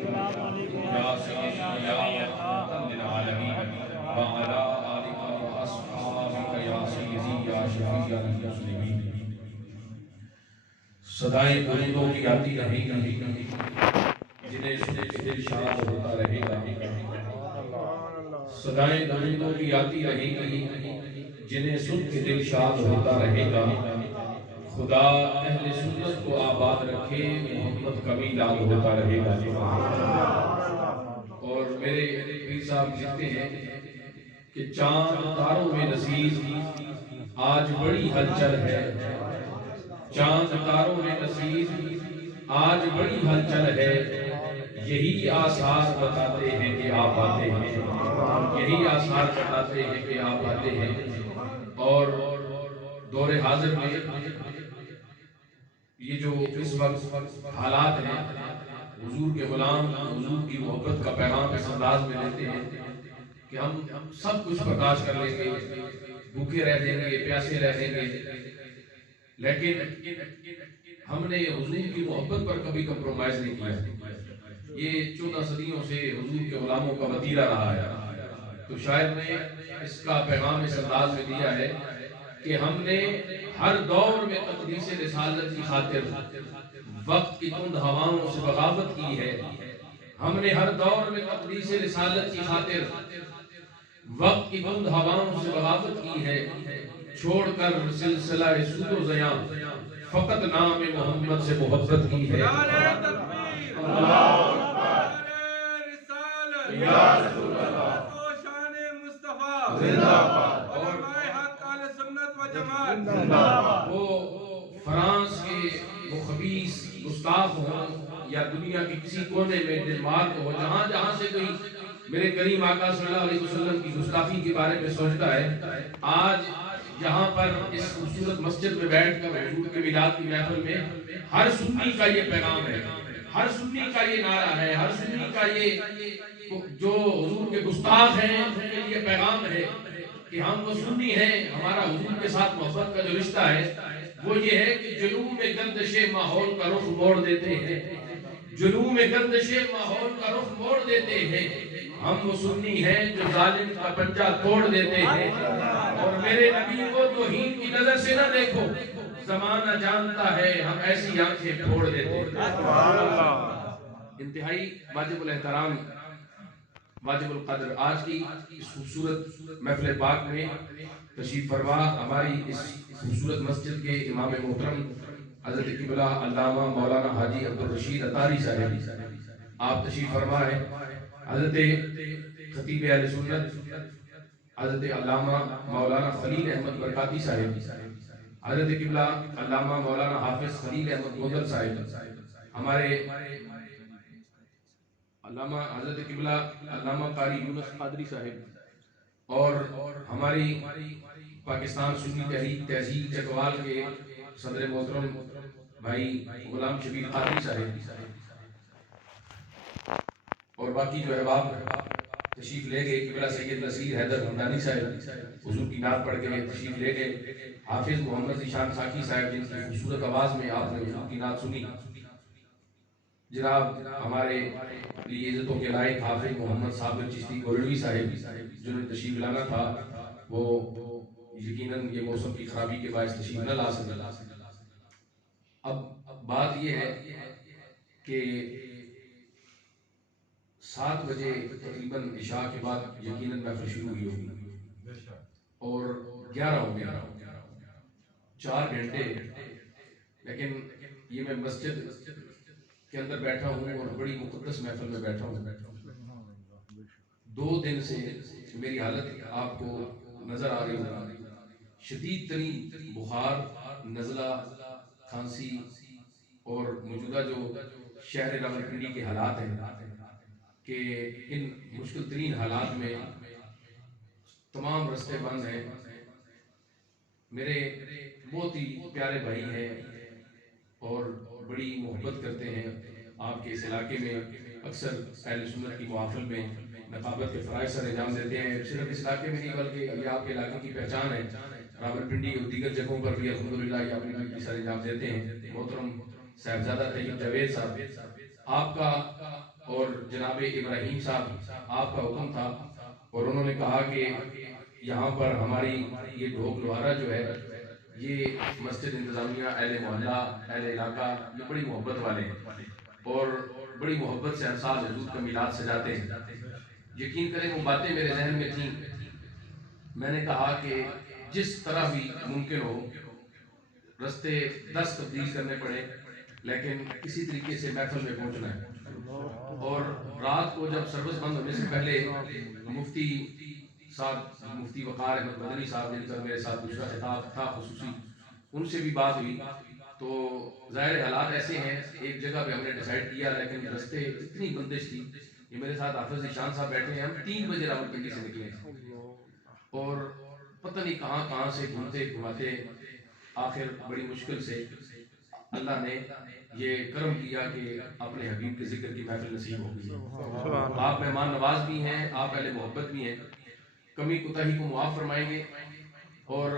یا سیدی یا رحمۃ للعالمین وعلی آلک واصحابک یا سیدی یا شفیع المسلمین۔ صدائیں درودوں کی آتی رہیں گی جنہیں سن کے دل شاد ہوتا رہے گا، صدائیں درودوں کی آتی رہیں گی جنہیں سن کے دل شاد ہوتا رہے گا۔ خدا اہل سنت کو آباد رکھے، محمد کا میلاد ہوتا رہے گا۔ اور میرے پیر صاحب لکھتے ہیں کہ چاند تاروں میں نصیب آج بڑی ہلچل ہے، چاند تاروں میں نصیب آج بڑی ہلچل ہے، یہی آثار بتاتے ہیں کہ آپ آتے ہیں، یہی آثار بتاتے ہیں کہ آپ آتے ہیں۔ اور دور حاضر میں یہ جو اس وقت حالات ہیں، حضور کے غلام حضور کی محبت کا پیغام اس انداز میں لیتے ہیں کہ ہم سب کچھ برداشت کر لیں گے، بھوکے رہ جائیں گے، پیاسے رہ جائیں گے، لیکن ہم نے حضور کی محبت پر کبھی کمپرومائز نہیں کیا۔ یہ 14 صدیوں سے حضور کے غلاموں کا وتیرہ رہا ہے، تو شاید نے اس کا پیغام اس انداز میں دیا ہے کہ ہم نے ہر دور میں تقدیس رسالت کی خاطر وقت کی تند ہواؤں سے بغاوت کی ہے، ہم نے ہر دور میں تقدیس رسالت کی خاطر وقت کی تند ہواؤں سے بغاوت کی ہے، چھوڑ کر سلسلہ سود و زیاں فقط نام محمد سے محبت کی ہے۔ اللہ یا رسول اللہ شان مصطفیٰ زندہ باد۔ علماء حق اہل سنت و جماعت زندہ باد۔ وہ فرانس کے وہ خبیث گستاخ ہوں یا دنیا کے کسی کونے میں ڈنمارک ہو، جہاں جہاں سے کوئی میرے کریم آقا صلی اللہ علیہ وسلم کی گستاخی کے بارے میں سوچتا ہے، آج یہاں پر اس خوبصورت مسجد میں بیٹھ کر حضور کے میلاد کی محفل میں ہر سنی کا یہ پیغام ہے، ہر سنی کا یہ نعرہ ہے، ہر سنی کا یہ جو حضور کے گستاخ ہیں ان کے لیے پیغام ہے کہ ہم وہ سنی ہیں، ہمارا حضور کے ساتھ محبت کا جو رشتہ ہے وہ یہ ہے کہ جنوب میں گردش ماحول کا رخ موڑ دیتے ہیں، جنوب میں گردش ماحول کا رخ موڑ دیتے ہیں، ہم وہ سنی ہیں جو ظالم کا پنجہ توڑ دیتے ہیں، اور میرے نبی کو توہین کی نظر سے نہ دیکھو، زمانہ جانتا ہے ہم ایسی آنکھیں پھوڑ دیتے ہیں۔ انتہائی واجب الاحترام، واجب القدر آج کی اس خوبصورت محفل پاک میں تشریف فرما ہماری اس خوبصورت مسجد کے امام محترم حضرت قبلہ علامہ مولانا حاجی عبدالرشید اطاری صاحب، آپ تشریف فرما ہے۔ حضرت خطیب اہل سنت حضرت علامہ مولانا خلیل احمد برکاتی صاحب، حضرت قبلہ علامہ مولانا حافظ خلیل احمد گوجر صاحب، ہمارے علامہ حضرت قبلہ علامہ قاری یونس قادری صاحب، اور ہماری پاکستان سنی تحریک تہذیب چکوال کے صدر محترم بھائی غلام شبیر قادری صاحب، اور باقی جو احباب تشریف لے گئے، قبلہ سید نصیر حیدر حمدانی صاحب حضور کی نعت پڑھ کے تشریف لے گئے، حافظ محمد ذیشان ساکی صاحب جن کی خوبصورت آواز میں آپ نے حضور کی نعت سنی، جناب ہمارے لیے عزتوں کے لائق حافظ محمد صابر چشتی گولوی صاحب جنہوں نے تشریف لانا تھا، وہ یقیناً یہ موسم کی خرابی کے باعث تشریف نہ لا سکے۔ اب بات یہ ہے کہ 7 بجے تقریباً عشاء کے بعد یقیناً محفل شروع ہوئی ہوگی اور 11 ہو گیا، 4 گھنٹے، لیکن یہ میں مسجد کے اندر بیٹھا ہوں اور بڑی مقدس محفل میں بیٹھا ہوں۔ 2 دن سے میری حالت آپ کو نظر آ رہی ہوگی، شدید ترین بخار، نزلہ، کھانسی، اور موجودہ جو شہر راولپنڈی کے حالات ہیں کہ ان مشکل ترین حالات میں تمام رستے بند ہیں۔ میرے بہت ہی پیارے بھائی ہیں اور بڑی محبت کرتے ہیں آپ کے اس علاقے میں، اکثر اہل سنت کی محافل میں نقابت کے فرائض سر انجام دیتے ہیں، صرف اس علاقے میں نہیں بلکہ یہ آپ کے علاقے کی پہچان ہے، راولپنڈی اور دیگر جگہوں پر بھی الحمدللہ یہ اپنی ڈیوٹی سر انجام دیتے ہیں۔ محترم صاحبزادہ طیب جاوید صاحب، آپ کا اور جناب ابراہیم صاحب آپ کا حکم تھا اور انہوں نے کہا کہ یہاں پر ہماری یہ ڈھوک لوہارا جو ہے یہ مسجد انتظامیہ اہل محلہ اہل علاقہ یہ بڑی محبت والے ہیں اور بڑی محبت سے ہر سال حضور کا میلاد سجاتے ہیں. یقین کریں وہ باتیں میرے ذہن میں تھیں. میں نے کہا کہ جس طرح بھی ممکن ہو رستے 10 تبدیل کرنے پڑے لیکن کسی طریقے سے محفل میں پہنچنا ہے. اور رات کو جب سروس بند ہونے سے پہلے مفتی صاحب مفتی وقار احمد مدنی صاحب نے میرے ساتھ دوسرا خطاب تھا خصوصی ان سے بھی بات ہوئی تو ظاہر حالات ایسے ہیں ایک جگہ پہ ہم نے ڈیسائیڈ کیا لیکن رستے اتنی بندش تھی. یہ میرے ساتھ حافظ نشان صاحب بیٹھے ہیں. ہم 3 بجے راولپنڈی سے نکلے اور پتہ نہیں کہاں سے گھومتے گھماتے آخر بڑی مشکل سے اللہ نے یہ کرم کیا کہ اپنے حبیب کے ذکر کی محفل نصیب ہو گئی. آپ مہمان نواز بھی ہیں آپ اہل محبت بھی ہیں. کمی کوتاہی کو معاف فرمائیں گے اور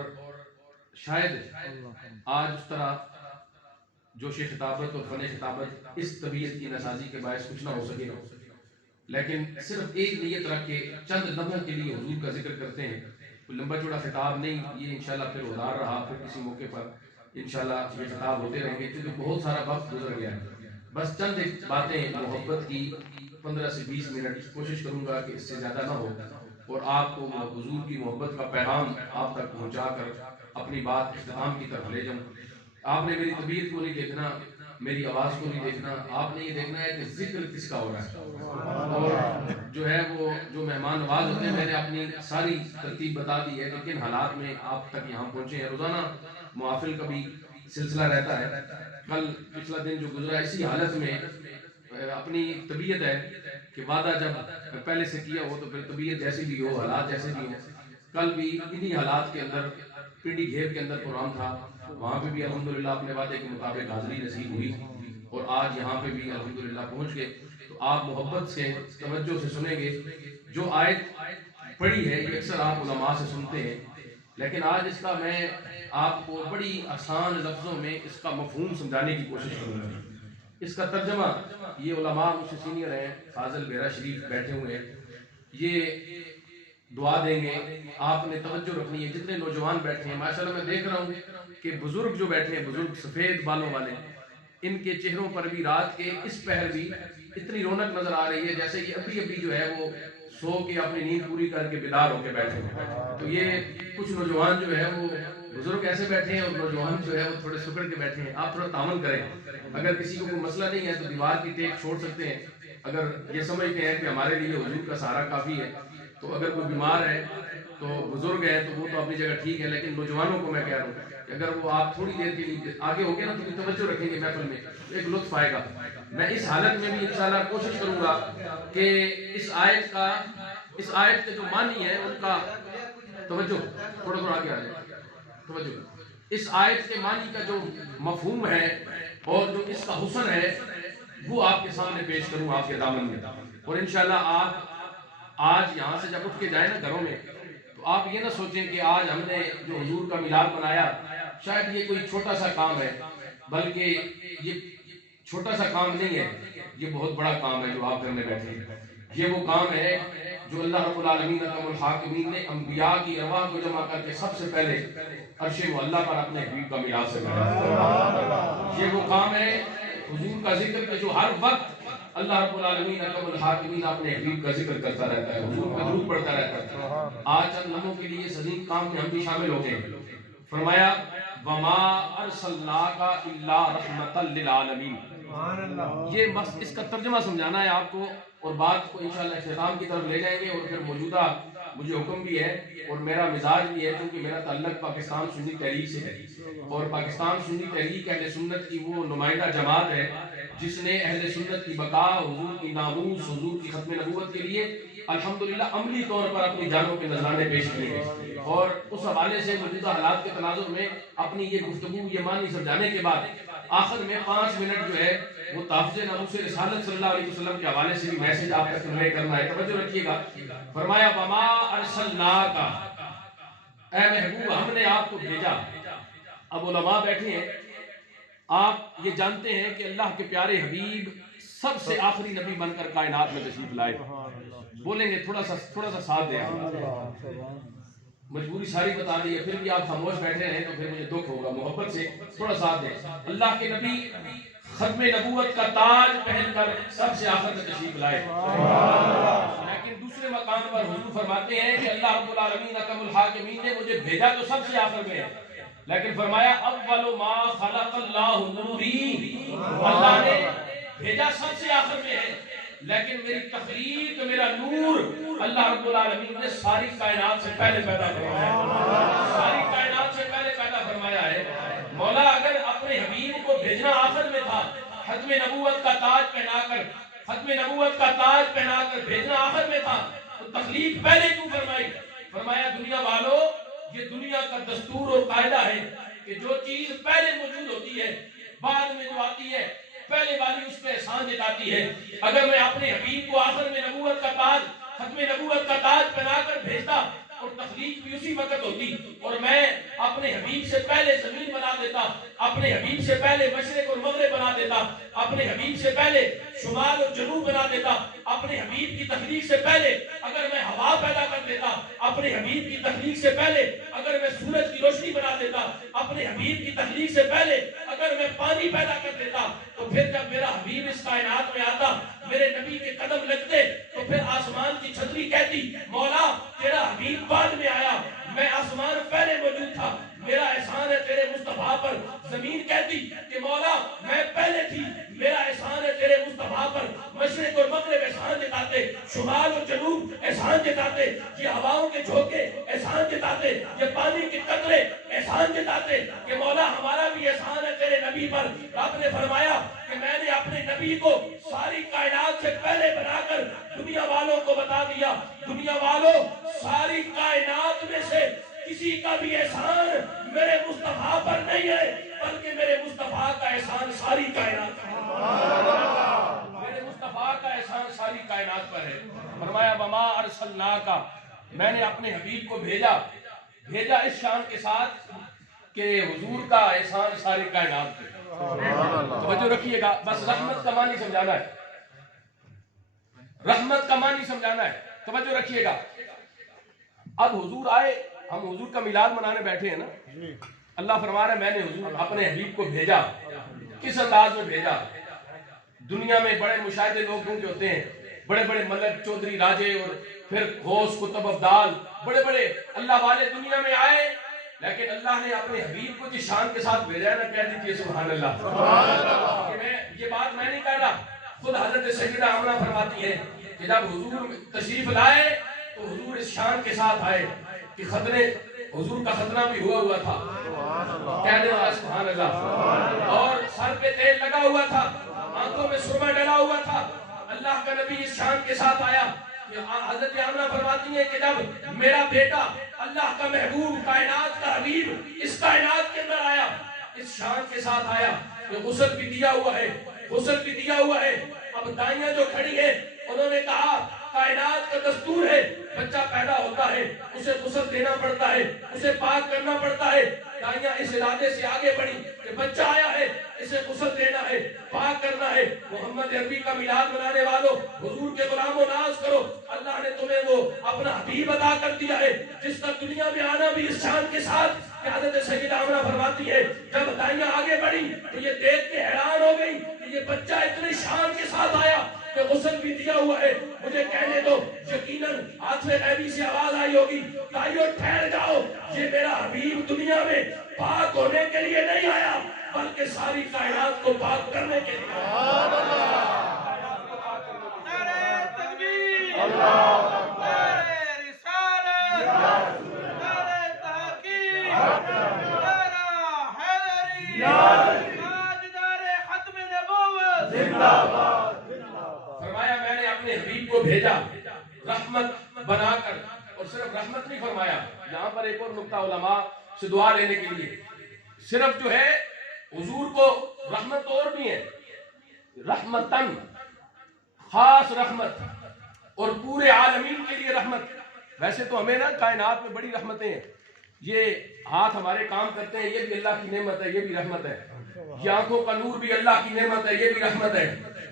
شاید آج اس طرح جوش خطابت اور فن خطابت اس طبیعت کی نسازی کے باعث کچھ نہ ہو سکے لیکن صرف ایک نیت رکھ کے چند لمحوں کے لیے حضور کا ذکر کرتے ہیں. کوئی لمبا چوڑا خطاب نہیں. یہ انشاءاللہ پھر ادار رہا پھر کسی موقع پر انشاءاللہ یہ خطاب ہوتے رہیں گے کیونکہ بہت سارا وقت گزر گیا ہے. بس چند ایک باتیں محبت کی 15 سے 20 منٹ کوشش کروں گا کہ اس سے زیادہ نہ ہو اور آپ کو حضور کی محبت کا پیغام آپ تک پہنچا کر اپنی بات اختتام کی طرف لے جاؤں. آپ نے میری طبیعت کو نہیں دیکھنا میری آواز کو نہیں دیکھنا. آپ نے یہ دیکھنا ہے کہ ذکر کس کا ہو رہا ہے اور جو ہے وہ جو مہمان نواز ہوتے ہیں میں نے اپنی ساری ترتیب بتا دی ہے کہ کن حالات میں آپ تک یہاں پہنچے ہیں. روزانہ محافل کا بھی سلسلہ رہتا ہے. کل پچھلا دن جو گزرا اسی حالت میں اپنی طبیعت ہے کہ وعدہ جب پہلے سے کیا ہو تو پھر طبیعت جیسی بھی ہو حالات جیسے بھی ہوں. کل بھی انہی حالات کے اندر پنڈی گھیر کے اندر پروگرام تھا وہاں پہ بھی الحمدللہ اپنے وعدے کے مطابق حاضری نصیب ہوئی اور آج یہاں پہ بھی الحمدللہ پہنچ گئے. تو آپ محبت سے توجہ سے سنیں گے. جو آیت پڑھی ہے یہ اکثر آپ علماء سے سنتے ہیں لیکن آج اس کا میں آپ کو بڑی آسان لفظوں میں اس کا مفہوم سمجھانے کی کوشش کروں گا. اس کا ترجمہ یہ علماء مجھ سے سینئر ہیں فاضل بیرا شریف بیٹھے ہوئے ہیں یہ دعا دیں گے. آپ نے توجہ رکھنی ہے. جتنے نوجوان بیٹھے ہیں ماشاءاللہ میں دیکھ رہا ہوں کہ بزرگ جو بیٹھے ہیں بزرگ سفید بالوں والے ان کے چہروں پر بھی رات کے اس پہر بھی اتنی رونق نظر آ رہی ہے جیسے یہ ابھی جو ہے وہ سو کے اپنی نیند پوری کر کے بیدار ہو کے بیٹھے ہیں. تو یہ کچھ نوجوان جو ہے وہ بزرگ ایسے بیٹھے ہیں اور نوجوان جو ہے وہ تھوڑے سکڑ کے بیٹھے ہیں. آپ تھوڑا تعاون کریں. اگر کسی کو کوئی مسئلہ نہیں ہے تو دیوار کی ٹیک چھوڑ سکتے ہیں. اگر یہ سمجھتے ہیں کہ ہمارے لیے حضور کا سہارا کافی ہے تو اگر کوئی بیمار ہے تو بزرگ ہے تو وہ تو اپنی جگہ ٹھیک ہے لیکن نوجوانوں کو میں کہہ رہا ہوں کہ اگر وہ آپ تھوڑی دیر کے لیے آگے ہو گے نا تو توجہ رکھیں گے محفل میں تو ایک لطف آئے گا. میں اس حالت میں بھی انشاءاللہ کوشش کروں گا کہ اس آیت کے جو معنی ہے ان کا توجہ تھوڑا آگے آ جائے توجہ. اس آیت کے معنی کا جو مفہوم ہے اور جو اس کا حسن ہے وہ آپ کے سامنے پیش کروں آپ کے دامن میں. اور انشاءاللہ آپ آج یہاں سے جب اٹھ کے جائیں نا گھروں میں تو آپ یہ نہ سوچیں کہ آج ہم نے جو حضور کا میلاد منایا شاید یہ کوئی چھوٹا سا کام ہے بلکہ یہ چھوٹا سا کام نہیں ہے یہ بہت بڑا کام ہے جو آپ کرنے بیٹھے ہیں. یہ وہ کام ہے جو اللہ رب العالمین اکرم الحاکمین نے انبیاء کی ارواح کو جمع کر کے سب سے پہلے عرش معلیٰ پر اپنے حبیب کا میلاد سجایا. یہ وہ کام ہے حضور کا ذکر کہ جو ہر وقت اللہ رب العالمین اکرم الحاکمین اپنے حبیب کا ذکر کرتا رہتا ہے حضور پہ درود پڑھتا رہتا ہے. آج چند لمحوں کے لیے اس عظیم کام میں ہم بھی شامل ہو گئے. فرمایا وما ارسلناک الا رحمتا للعالمین. یہ بس اس کا ترجمہ سمجھانا ہے آپ کو اور بات کو انشاءاللہ اختتام کی طرف لے جائیں گے. اور پھر موجودہ مجھے حکم بھی ہے اور میرا مزاج بھی ہے کیونکہ میرا تعلق پاکستان سنی تحریک سے ہے اور پاکستان سنی تحریک اہل سنت کی وہ نمائندہ جماعت ہے جس نے اہل سنت کی بقا حضور کی ناموس حضور کی ختم نبوت کے لیے الحمدللہ عملی طور پر اپنی جانوں کے نذرانے پیش کیے ہیں. اور اس حوالے سے موجودہ حالات کے تناظر میں اپنی یہ گفتگو یہ معنی سمجھانے کے بعد آخر میں 5 منٹ جو ہے وہ تحفظ ناموس رسالت صلی اللہ علیہ وسلم کے حوالے سے بھی میسج آپ تک کنوے کرنا ہے. توجہ رکھیے گا. فرمایا وما ارسلناک اے محبوب ہم نے آپ کو بھیجا. اب علماء بیٹھے ہیں آپ یہ جانتے ہیں کہ اللہ کے پیارے حبیب سب سے آخری نبی بن کر کائنات میں تشریف لائے. بولیں گے تھوڑا سا ساتھ دیں. مجبوری ساری بتا دی ہے، پھر بھی آپ خاموش بیٹھے ہیں تو پھر مجھے دکھ ہوگا. محبت سے تھوڑا ساتھ دیں. اللہ کے نبی ختم نبوت کا تاج پہن کر سب سے آخر میں تشریف لائے. لیکن دوسرے مقام پر حضور فرماتے ہیں کہ اللہ رب العالمین اکرم الحاکمین نے مجھے بھیجا تو سب سے آخر میں ہے، لیکن فرمایا اول ما خلق اللہ نوری، اللہ نے بھیجا سب سے آخر میں ہے، لیکن میری تخلیق، میرا نور اللہ رب العالمین نے ساری کائنات سے پہلے پیدا فرمایا ہے. ساری کائنات سے پہلے پیدا فرمایا ہے. مولا اگر اپنے حبیب کو بھیجنا آخر میں تھا، ختم نبوت کا تاج پہنا کر، ختم نبوت کا تاج پہنا کر بھیجنا آخر میں تھا، تو تخلیق پہلے کیوں فرمائی؟ فرمایا دنیا والو، یہ دنیا کا دستور اور قاعدہ ہے کہ جو چیز پہلے موجود ہوتی ہے بعد میں جو آتی ہے پہلے والی اس پہ احسان جتاتی ہے. اگر میں اپنے حبیب کو آخر میں نبوت کا تاج، ختم نبوت کا تاج پہنا کر بھیجتا اور تخلیق بھی اسی وقت ہوتی، اور میں اپنے حبیب سے پہلے زمین بنا دیتا، اپنے حبیب سے پہلے مشرق اور مغرب بنا دیتا، اپنے حبیب سے پہلے شمال اور جنوب بنا دیتا، اپنے حبیب کی تخلیق سے پہلے اگر میں ہوا پیدا کر دیتا، اپنے حبیب کی تخلیق سے پہلے اگر میں سورج کی روشنی بنا دیتا، اپنے حبیب کی تخلیق سے پہلے اگر میں پانی پیدا کر دیتا، تو پھر جب میرا حبیب اس کائنات میں آتا، میرے نبی کے قدم لگتے، تو پھر آسمان کی چھتری کہتی مولا تیرا حبیب بعد میں آیا، میں آسمان پہلے موجود تھا، میرا احسان ہے تیرے مصطفیٰ پر. زمین کہتی کہ مولا میں پہلے تھی، میرا احسان ہے تیرے مصطفیٰ پر. مشرق اور مغرب احسان جتاتے، شمال اور جنوب احسان جتاتے، یہ ہواؤں کے جھونکے احسان جتاتے، یہ پانی کے قطرے احسان جتاتے کہ مولا ہمارا بھی احسان ہے تیرے نبی پر. آپ نے فرمایا کہ میں نے اپنے نبی کو ساری کائنات سے پہلے بنا کر دنیا والوں کو بتا دیا، دنیا والوں ساری کائنات میں سے کسی کا بھی احسان میرے مصطفیٰ پر نہیں ہے، بلکہ میرے مصطفیٰ کا احسان ساری کائنات پر ہے. میرے مصطفیٰ کا احسان ساری کائنات پر ہے. فرمایا وما ارسلناک، میں نے اپنے حبیب کو بھیجا اس شان کے ساتھ کہ حضور کا احسان ساری کائنات پر. توجہ رکھیے گا، بس رحمت کا معنی سمجھانا ہے، رحمت کا معنی سمجھانا ہے. توجہ رکھیے گا. اب حضور آئے، ہم حضور کا میلاد منانے بیٹھے ہیں نا. اللہ فرما رہا ہے میں نے حضور اپنے حبیب کو بھیجا. کس انداز میں بھیجا؟ دنیا میں بڑے مشاہدے لوگ کیونکہ ہوتے ہیں، بڑے بڑے ملک چودھری راجے اور پھر غوث کتب ابدال، بڑے بڑے اللہ والے دنیا میں آئے، لیکن اللہ نے اپنے حبیب کو جس شان کے ساتھ بھیجا ہے نا، کہہ دیجیے سبحان اللہ. یہ بات میں نہیں کر رہا، خود حضرت سیدہ آمنہ فرماتی ہے کہ جب حضور تشریف لائے تو حضور اس شان کے ساتھ آئے کہ خطرے حضور کا ختنہ بھی ہوا تھا، کہہ دیں سبحان اللہ، اور سر پہ تیل لگا ہوا تھا، آنکھوں میں سرما ڈلا ہوا تھا. اللہ کا نبی اس شان کے ساتھ آیا. حضرت آمنہ فرماتی ہے کہ جب میرا بیٹا اللہ کا محبوب کائنات کا حبیب اس کائنات کے اندر آیا، اس شان کے ساتھ آیا کہ غسل بھی دیا ہوا ہے، غسل بھی دیا ہوا ہے. اب دائیاں جو کھڑی ہیں انہوں نے کہا کائنات کا دستور ہے، بچہ پیدا ہوتا ہے اسے غسل دینا پڑتا ہے، اسے پاک کرنا پڑتا ہے. دائیاں اس ارادے سے آگے بڑھی کہ بچہ آیا ہے، اسے غسل دینا ہے، پاک کرنا ہے. محمد عربی کا میلاد منانے والوں، حضور کے غلاموں ناز کرو، اللہ نے تمہیں وہ اپنا حبیب عطا کر دیا ہے جس کا دنیا میں آنا بھی اس شان کے ساتھ. حضرت سیدہ آمنہ فرماتی ہے جب دائیاں آگے بڑھی تو یہ دیکھ کے حیران ہو گئی کہ یہ بچہ اتنے شان کے ساتھ آیا کہ غسل بھی دیا ہوا ہے. مجھے کہنے دو، یقیناً آتش غیبی سے آواز آئی ہوگی دائیوں ٹھہر جاؤ، یہ میرا حبیب دنیا میں پاک ہونے کے لیے نہیں آیا بلکہ ساری کائنات کو پاک کرنے کے لیے آیا. نعرہ تکبیر، نعرہ رسالت، نعرہ تحقیق، نعرہ حیدری، تاجدار ختم نبوت. فرمایا میں نے اپنے حبیب کو بھیجا رحمت بنا کر، اور صرف رحمت نہیں فرمایا. یہاں پر ایک اور نقطہ علماء سے دعا لینے کے لیے، صرف جو ہے حضور کو رحمت اور بھی ہے، رحمتن خاص رحمت اور پورے عالمین کے لیے رحمت. ویسے تو ہمیں نا کائنات میں بڑی رحمتیں ہیں، یہ ہاتھ ہمارے کام کرتے ہیں یہ بھی اللہ کی نعمت ہے، یہ بھی رحمت ہے. یہ آنکھوں کا نور بھی اللہ کی نعمت ہے، یہ بھی رحمت ہے.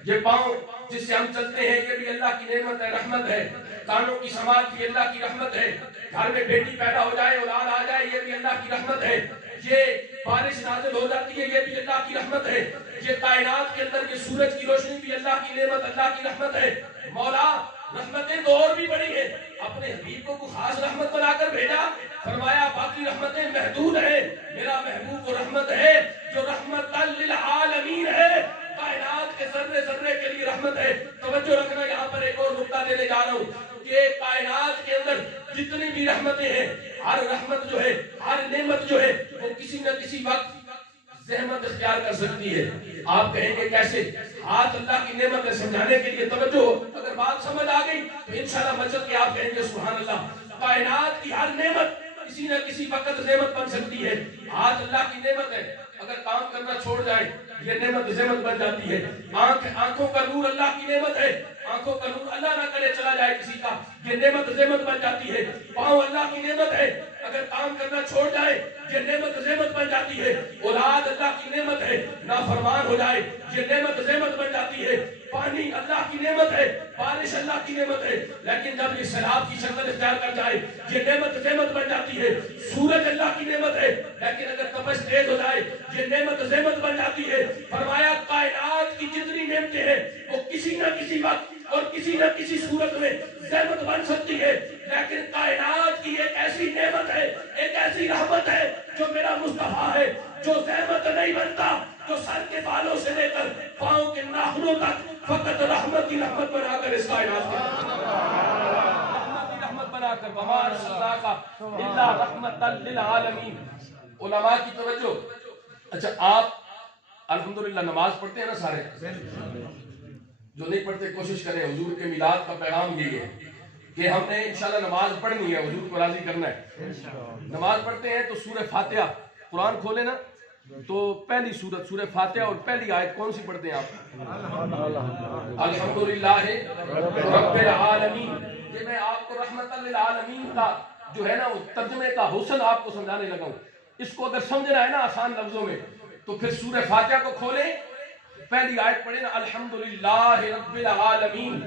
یہ پاؤں جس سے ہم چلتے ہیں یہ بھی اللہ کی نعمت ہے، رحمت ہے۔ کانوں کی سماعت بھی اللہ کی رحمت ہے۔ گھر میں بیٹی پیدا ہو جائے، اولاد آ جائے، یہ بھی اللہ کی رحمت ہے۔ یہ بارش نازل ہو جاتی ہے، یہ بھی اللہ کی رحمت ہے۔ یہ کائنات کے اندر یہ سورج کی روشنی بھی اللہ کی نعمت، اللہ کی رحمت ہے۔ مولا رحمتیں تو اور بھی بڑی ہیں، اپنے حبیب کو خاص رحمت بنا کر بھیجا، فرمایا باقی رحمتیں محدود ہیں، میرا محبوب وہ رحمت ہے جو رحمت للعالمین ہے، کائنات کے ذرے ذرے کے لیے رحمت ہے۔ توجہ رکھنا، یہاں پر ایک اور نقطہ دینے جا رہا ہوں کہ کائنات کے اندر جتنی بھی رحمتیں ہیں، ہر رحمت جو ہے، ہر نعمت جو ہے، وہ کسی نہ کسی وقت زحمت اختیار کر سکتی ہے۔ آپ کہیں گے کیسے؟ ہاتھ اللہ کی نعمت ہے سمجھانے کے لیے توجہ، اگر بات سمجھ آ گئی تو انشاءاللہ بچت کے آپ کہیں گے سبحان اللہ۔ کائنات کی ہر نعمت کسی نہ کسی وقت زحمت بن سکتی ہے۔ ہاتھ اللہ کی نعمت ہے، اگر کام کرنا چھوڑ جائے یہ نعمت زحمت بن جاتی ہے۔ آنکھوں کا نور اللہ کی نعمت ہے، آنکھوں کا نور اللہ نہ کرے چلا جائے کسی کا، یہ نعمت زحمت بن جاتی ہے۔ پاؤں اللہ کی نعمت ہے، اگر کام کرنا چھوڑ جائے یہ نعمت زحمت بن جاتی ہے۔ اولاد اللہ کی نعمت ہے، نافرمان ہو جائے یہ نعمت زحمت بن جاتی ہے۔ پانی اللہ کی نعمت ہے، بارش اللہ کی نعمت ہے، لیکن جب یہ سیلاب کی شکل اختیار کر جائے یہ نعمت زحمت بن جاتی ہے۔ سورج اللہ کی نعمت ہے، لیکن اگر تپش تیز ہو جائے یہ نعمت زحمت بن جاتی ہے۔ فرمایا کائنات کی جتنی نعمتیں ہیں وہ کسی نہ کسی وقت اور کسی نہ کسی صورت میں زحمت بن سکتی ہے، لیکن کائنات کی ایک ایسی نعمت ہے، ایک ایسی رحمت ہے جو میرا مصطفیٰ ہے، جو زحمت نہیں بنتا، جو سر کے بالوں سے لے کر پاؤں کے ناخنوں تک فقط رحمت کی رحمت بنا کر اس کائنات کے رحمت کی رحمت بنا کر وما ارسلناک الا رحمتا للعالمین۔ علماء کی توجہ۔ اچھا آپ الحمدللہ نماز پڑھتے ہیں نا سارے؟ جو نہیں پڑھتے کوشش کریں، حضور کے میلاد کا پیغام یہی ہے کہ ہم نے انشاءاللہ نماز پڑھنی ہے، حضور کو راضی کرنا ہے۔ نماز پڑھتے ہیں تو سورہ فاتحہ قرآن کھولے نا تو پہلی سورت سورہ فاتحہ اور پہلی آیت کون سی پڑھتے ہیں آپ؟ الحمدللہ رب العالمین۔ یہ میں آپ کو رحمت للعالمین کا جو ہے نا وہ ترجمے کا حسن آپ کو سمجھانے لگا ہوں۔ اس کو اگر سمجھنا ہے نا آسان لفظوں میں تو پھر سورہ فاتحہ کو کھولیں، پہلی آیت پڑھیں نا الحمدللہ رب العالمین،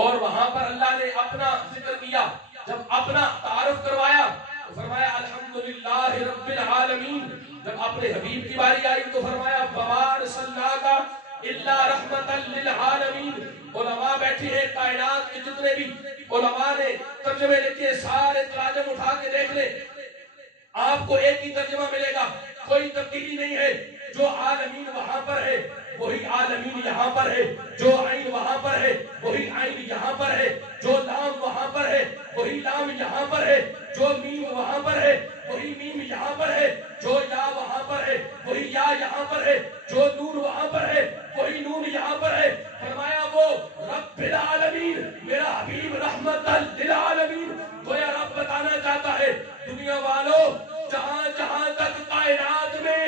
اور وہاں پر اللہ نے اپنا ذکر کیا، جب اپنا تعارف کروایا تو فرمایا الحمدللہ رب العالمین۔ جب اپنے حبیب کی باری آئی تو فرمایا وما ارسلناک الا رحمتا للعالمین۔ علماء بیٹھے ہیں کائنات کے جتنے بھی علماء نے ترجمے لکھے، سارے تراجم اٹھا کے دیکھ لیں، آپ کو ایک ہی ترجمہ ملے گا، کوئی تبدیلی نہیں ہے۔ جو عالمین وہاں پر ہے وہی عالمین یہاں پر ہے، جو عین وہاں پر ہے وہی عین یہاں پر ہے، جو لام وہاں پر ہے وہی لام یہاں پر ہے، جو میم وہاں پر ہے وہی میم یہاں پر ہے، جو یا وہاں پر ہے وہی یا یہاں پر ہے، جو نون وہاں پر ہے وہی نون یہاں پر ہے۔ فرمایا وہ رب العالمین، میرا حبیب رحمت للعالمین۔ گویا رب بتانا چاہتا ہے دنیا والوں، جہاں جہاں تک کائنات میں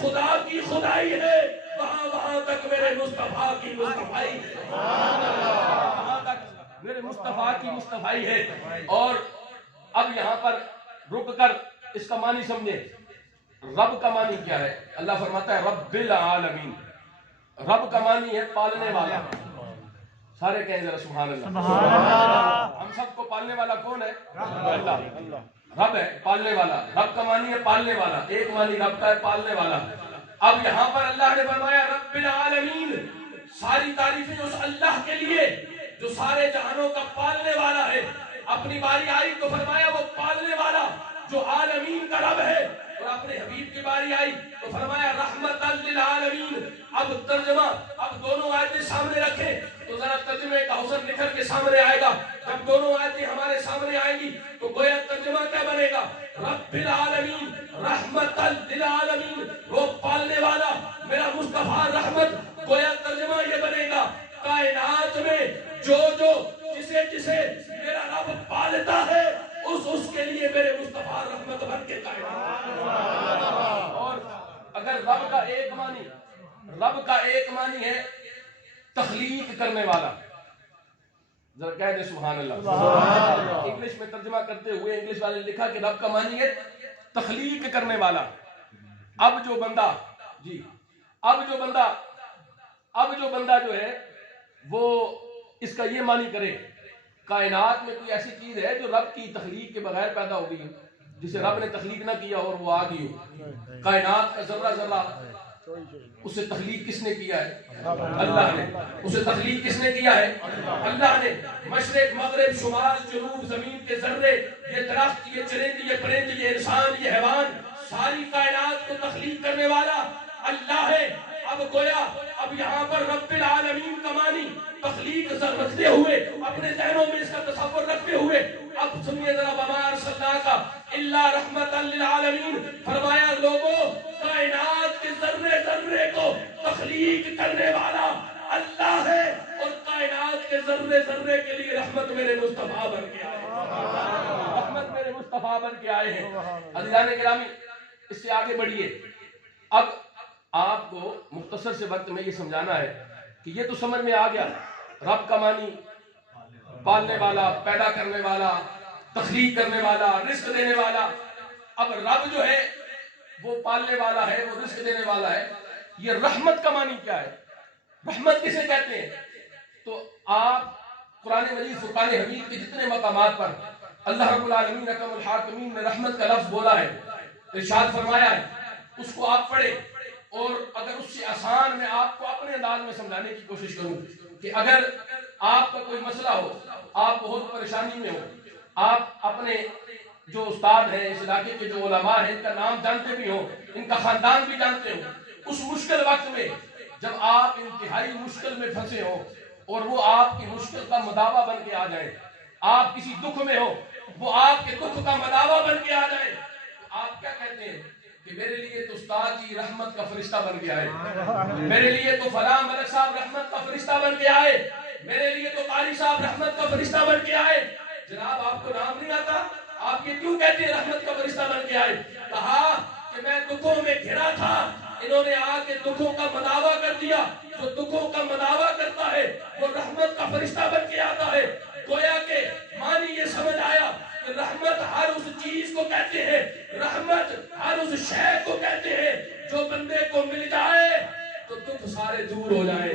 خدا کی خدائی ہے وہاں وہاں تک میرے مصطفیٰ کی مصطفائی ہے، وہاں تک میرے مصطفیٰ کی مصطفائی ہے۔ اور اب یہاں پر رک کر اس کا معنی سمجھیں، رب کا معنی کیا ہے؟ اللہ فرماتا ہے رب العالمین، رب کا معنی ہے پالنے والا۔ سارے کہیں ذرا سبحان اللہ۔ ہم سب کو پالنے والا کون ہے؟ اللہ، رب ہے پالنے والا۔ رب کا معنی ہے پالنے والا، ایک معنی رب کا ہے پالنے والا۔ اب یہاں پر اللہ نے فرمایا رب العالمین، ساری تعریفیں اس اللہ کے لیے جو سارے جہانوں کا پالنے والا ہے۔ اپنی باری آئی تو فرمایا وہ پالنے والا جو عالمین کا رب ہے، اور اپنے حبیب کی باری آئی تو فرمایا رحمت للعالمین۔ اب ترجمہ، اب دونوں آیتیں سامنے رکھیں تو ذرا ترجمے کا حسن نکھر کے سامنے آئے گا۔ جب دونوں آیتیں ہمارے سامنے آئیں گی تو گویا ترجمہ کیا بنے گا؟ رب العالمین رحمت للعالمین، وہ پالنے والا میرا مصطفیٰ رحمت۔ گویا ترجمہ یہ بنے گا کائنات میں جو جسے میرا رب پالتا ہے اس کے لیے میرے مصطفیٰ رحمت بن کے کائنات۔ اور اگر رب کا ایک معنی ہے تخلیق کرنے والا، ذرا کہہ دیں سبحان اللہ۔ انگلش میں ترجمہ کرتے ہوئے انگلش والے نے لکھا کہ رب کا معنی ہے تخلیق کرنے والا۔ اب جو بندہ اب جو بندہ جو ہے وہ اس کا یہ معنی کرے کائنات میں کوئی ایسی چیز ہے جو رب کی تخلیق کے بغیر پیدا ہو گئی ہو، جسے رب نے تخلیق نہ کیا اور وہ آ گئی ہو. کائنات کا ذرہ ذرہ اسے تخلیق کس نے کیا ہے؟ اللہ نے. اسے تخلیق کس نے کیا ہے؟ اللہ نے. مشرق مغرب شمال جنوب زمین کے ذرے، یہ درخت، یہ چرند، یہ پرند، یہ انسان، یہ حیوان، ساری کائنات کو تخلیق کرنے والا اللہ ہے. اب گویا اب یہاں پر رب العالمین کا معنی تخلیق رکھتے ہوئے، اپنے ذہنوں میں اس کا تصور رکھتے ہوئے اب سنیے ذرا وما ارسلناک الا رحمت للعالمین. فرمایا لوگوں کائنات کے ذرے ذرے کو تخلیق کرنے والا اللہ ہے، اور کائنات کے ذرے ذرے کے لیے رحمت میرے مصطفیٰ بن کے آئے ہیں. رحمت میرے مصطفیٰ بن کے آئے ہیں. عزیزان گرامی اس سے آگے بڑھیے. اب آپ کو مختصر سے وقت میں یہ سمجھانا ہے کہ یہ تو سمجھ میں آ گیا رب کا معنی پالنے والا، پیدا کرنے والا، تخلیق کرنے والا، رزق دینے والا. اب رب جو ہے وہ پالنے والا ہے، وہ رزق دینے والا ہے. یہ رحمت کا معنی کیا ہے؟ رحمت کسے کہتے ہیں؟ تو آپ قرآن مجید فرقان حمید کے جتنے مقامات پر اللہ رب العالمین اکرم الحاکمین نے رحمت کا لفظ بولا ہے، ارشاد فرمایا ہے، اس کو آپ پڑھیں. اور اگر اس سے آسان میں آپ کو اپنے انداز میں سمجھانے کی کوشش کروں کہ اگر آپ کا کوئی مسئلہ ہو، آپ بہت پریشانی میں ہو، آپ اپنے جو استاد ہیں اس علاقے کے جو علماء ہیں ان کا نام جانتے بھی ہو، ان کا خاندان بھی جانتے ہو، اس مشکل وقت میں جب آپ انتہائی مشکل میں پھنسے ہو اور وہ آپ کی مشکل کا مداوا بن کے آ جائیں، آپ کسی دکھ میں ہو وہ آپ کے دکھ کا مداوا بن کے آ جائیں، تو آپ کیا کہتے ہیں کہ میرے لیے تو استاد جی رحمت کا فرشتہ بن کے آئے، میرے لیے تو فلاں ملک صاحب رحمت کا فرشتہ بن کے آئے، میرے لیے تو قاری صاحب رحمت کا فرشتہ بن کے آئے. جناب آپ کو نام نہیں آتا؟ آپ یہ کیوں کہتے ہیں رحمت کا فرشتہ بن کے آئے؟ کہا کہ میں دکھوں میں گھرا تھا، انہوں نے آ کے دکھوں کا مداوا کر دیا. جو دکھوں کا مداوا کرتا ہے وہ رحمت کا فرشتہ بن کے آتا ہے. گویا کہ معنی یہ سمجھ آیا کہ رحمت ہر اس چیز کو کہتے ہیں، رحمت ہر اس شے کو کہتے ہیں جو بندے کو مل جائے تو دکھ سارے دور ہو جائیں،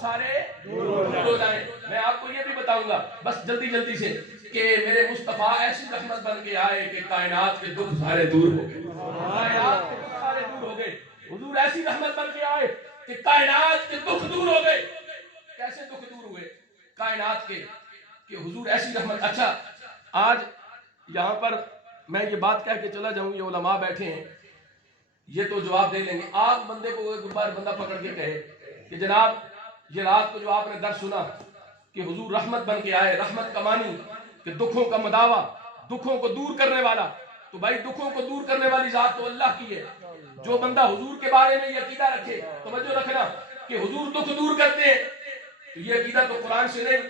سارے دور ہو جائیں. میں آپ کو یہ بھی بتاؤں گا بس جلدی سے کہ میرے مصطفیٰ ایسی رحمت بن کے آئے کہ کائنات کے دکھ سارے دور ہو گئے، کائنات کے دکھ سارے دور ہو گئے. حضور ایسی رحمت بن کے آئے کہ کائنات کے دکھ دور ہو گئے. کیسے دکھ دور ہوئے کائنات کے کہ حضور ایسی رحمت. اچھا آج یہاں پر میں یہ بات کہہ کے چلا جاؤں، یہ علماء بیٹھے ہیں یہ تو جواب دے لیں گے. آپ بندے کو ایک بار بندہ پکڑ کے کہے کہ جناب یہ رات کو جو آپ نے درس سنا کہ حضور رحمت بن کے آئے، رحمت کا معنی کہ دکھوں کا مداوا، دکھوں کو دور کرنے والا، تو بھائی دکھوں کو دور کرنے والی ذات تو اللہ کی ہے. جو بندہ حضور کے بارے میں یہ عقیدہ رکھے، توجہ رکھنا کہ حضور دکھ دور کرتے ہیں، تو یہ عقیدہ تو قرآن سے نہیں.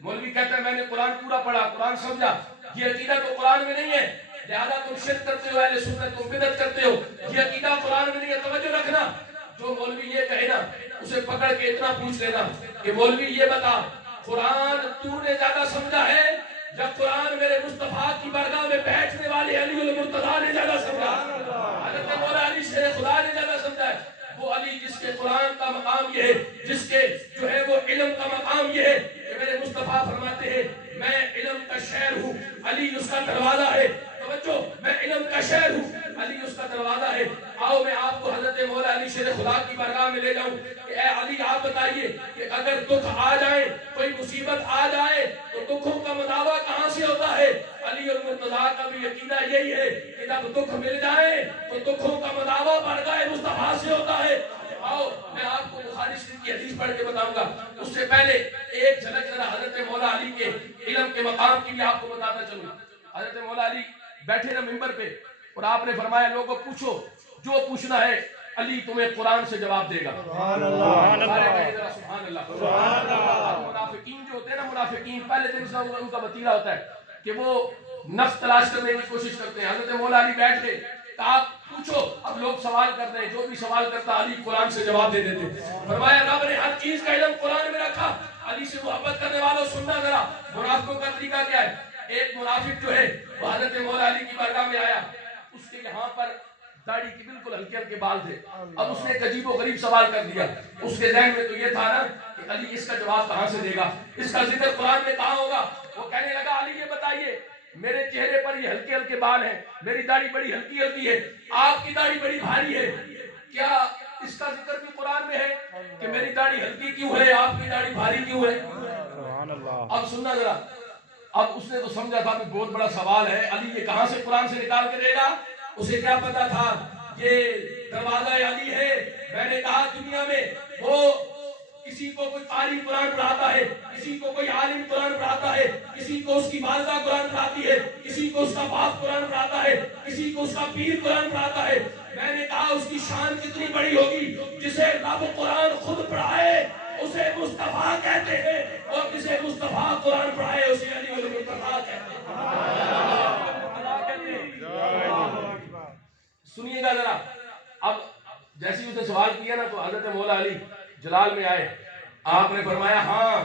مولوی کہتا ہے میں نے قرآن پورا پڑھا، قرآن سمجھا، یہ عقیدہ تو قرآن میں نہیں ہے، لہذا تم شرک کرتے ہو، اہل سنت تم بدعت کرتے ہو، یہ عقیدہ قرآن میں نہیں ہے. توجہ رکھنا. جو مولوی یہ کہے نا اسے پکڑ کے اتنا پوچھ لینا کہ مولوی یہ بتا قرآن تو نے زیادہ سمجھا ہے یا قرآن میرے مصطفیٰ کی بارگاہ میں بیٹھنے والے علی المرتضیٰ نے زیادہ سمجھا، حضرت مولا علی شیر خدا نے زیادہ سمجھا ہے؟ وہ علی جس کے قرآن کا مقام یہ ہے، جس کے جو ہے وہ علم کا مقام یہ ہے کہ میرے مصطفیٰ فرماتے ہیں میں علم کا شہر ہوں، علی اس کا دروازہ ہے. توجہ، میں علم کا شہر ہوں، علی اس کا دروازہ ہے. آؤ میں آپ کو حضرت مولا علی شیر خدا کی بارگاہ میں لے جاؤں کہ اے علی آپ بتائیے کہ اگر دکھ آ جائے، کوئی مصیبت آ جائے تو دکھوں کا مداوا کہاں سے ہوتا ہے؟ علی المرتضیٰ کا بھی عقیدہ یہی ہے کہ جب دکھ مل جائے تو دکھوں کا مداوا بارگاہ مصطفیٰ سے ہوتا ہے. آؤ میں آپ کو بخاری شریف کی حدیث پڑھ کے بتاؤں گا. اس سے پہلے ایک جھلک ذرا حضرت مولا علی کے علم کے مقام کی بھی آپ کو بتاتا چلوں. حضرت مولا علی بیٹھے نا منبر پہ اور آپ نے فرمایا لوگوں پوچھو جو پوچھنا ہے، علی تمہیں قرآن سے جواب دے گا. سبحان اللہ، سارے کہیں ذرا سبحان اللہ. سبحان اللہ. منافقین جو ہوتے ہیں نا، منافقین پہلے دن سے ان کا وتیرہ ہوتا ہے کہ وہ نفس تلاش کرنے کی کوشش کرتے ہیں. حضرت مولا علی بیٹھ گئے کہ آپ پوچھو. اب لوگ سوال کر رہے ہیں، جو بھی سوال کرتا علی قرآن سے جواب دے دیتے. فرمایا رب نے ہر چیز کا علم قرآن میں رکھا. علی سے محبت کرنے والوں سننا ذرا منافقوں کا طریقہ کیا ہے. ایک منافق جو ہے وہ حضرت مولا علی کی بارگاہ میں آیا، اس کے یہاں پر داڑھی کی بالکل ہلکے ہلکے بال تھے. اب اس نے ایک عجیب و غریب سوال کر دیا. اس کے ذہن میں تو یہ تھا نا کہ علی اس کا جواب کہاں سے دے گا, اس کا ذکر قرآن میں کہاں ہوگا. وہ کہنے لگا علی یہ بتائیے میرے چہرے پر یہ ہلکے ہلکے بال ہیں, میری داڑھی بڑی ہلکی ہلکی ہے, آپ کی داڑھی بڑی بھاری ہے, کیا اس کا ذکر بھی قرآن میں ہے کہ میری داڑھی ہلکی کیوں ہے, آپ کی داڑھی بھاری کیوں ہے. اب سننا ذرا, اب اس نے تو سمجھا تھا کہ بہت بڑا سوال ہے, علی یہ کہاں سے قرآن سے نکال کے دے گا. اسے کیا پتا تھا یہ دروازہ علی ہے. میں نے کہا دنیا میں وہ کسی کو کوئی قاری قرآن پڑھاتا ہے, کسی کو کوئی عالم قرآن پڑھاتا ہے, کسی کو اس کی والدہ قرآن پڑھاتی ہے, کسی کو اس کا باپ قرآن پڑھاتا ہے, کسی کو اس کا پیر قرآن پڑھاتا ہے. میں نے کہا اس کی شان کتنی بڑی ہوگی, جسے رب قرآن خود پڑھائے اسے مصطفیٰ کہتے ہیں, اور جسے مصطفیٰ قرآن پڑھائے اسے علی المصطفیٰ کہتے ہیں. سنیے گا ذرا. اب جیسے اس نے سوال کیا نا تو حضرت مولا علی جلال میں آئے. آپ نے فرمایا ہاں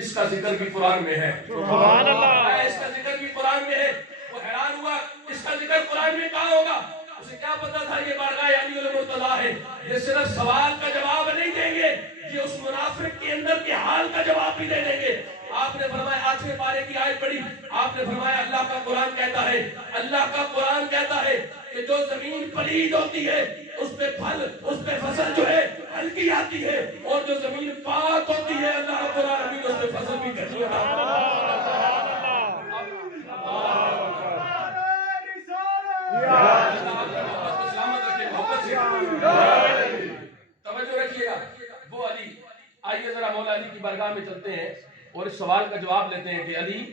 اس کا ذکر بھی قرآن میں ہے. سبحان اللہ, اس کا ذکر بھی قرآن میں ہے. وہ حیران ہوا اس کا ذکر قرآن میں کہاں ہوگا. اسے کیا پتا تھا یہ بارگاہ علی المرتضیٰ ہے. یہ صرف سوال کا جواب نہیں دیں گے, یہ اس منافق کے اندر کے حال کا جواب بھی دے دیں گے. آپ نے فرمایا 8ویں پارے کی آیت پڑھی. آپ نے فرمایا اللہ کا قرآن کہتا ہے, اللہ کا قرآن کہتا ہے کہ جو زمین پلید ہوتی ہے اس پہ پھل, اس پہ فصل جو ہے ہلکی آتی ہے, اور جو زمین پاک ہوتی ہے اللہ رب العالمین اس پہ فصل بھی کرتی ہے. توجہ رکھیے گا. وہ علی, آئیے ذرا مولا علی کی بارگاہ میں چلتے ہیں اور اس سوال کا جواب لیتے ہیں کہ علی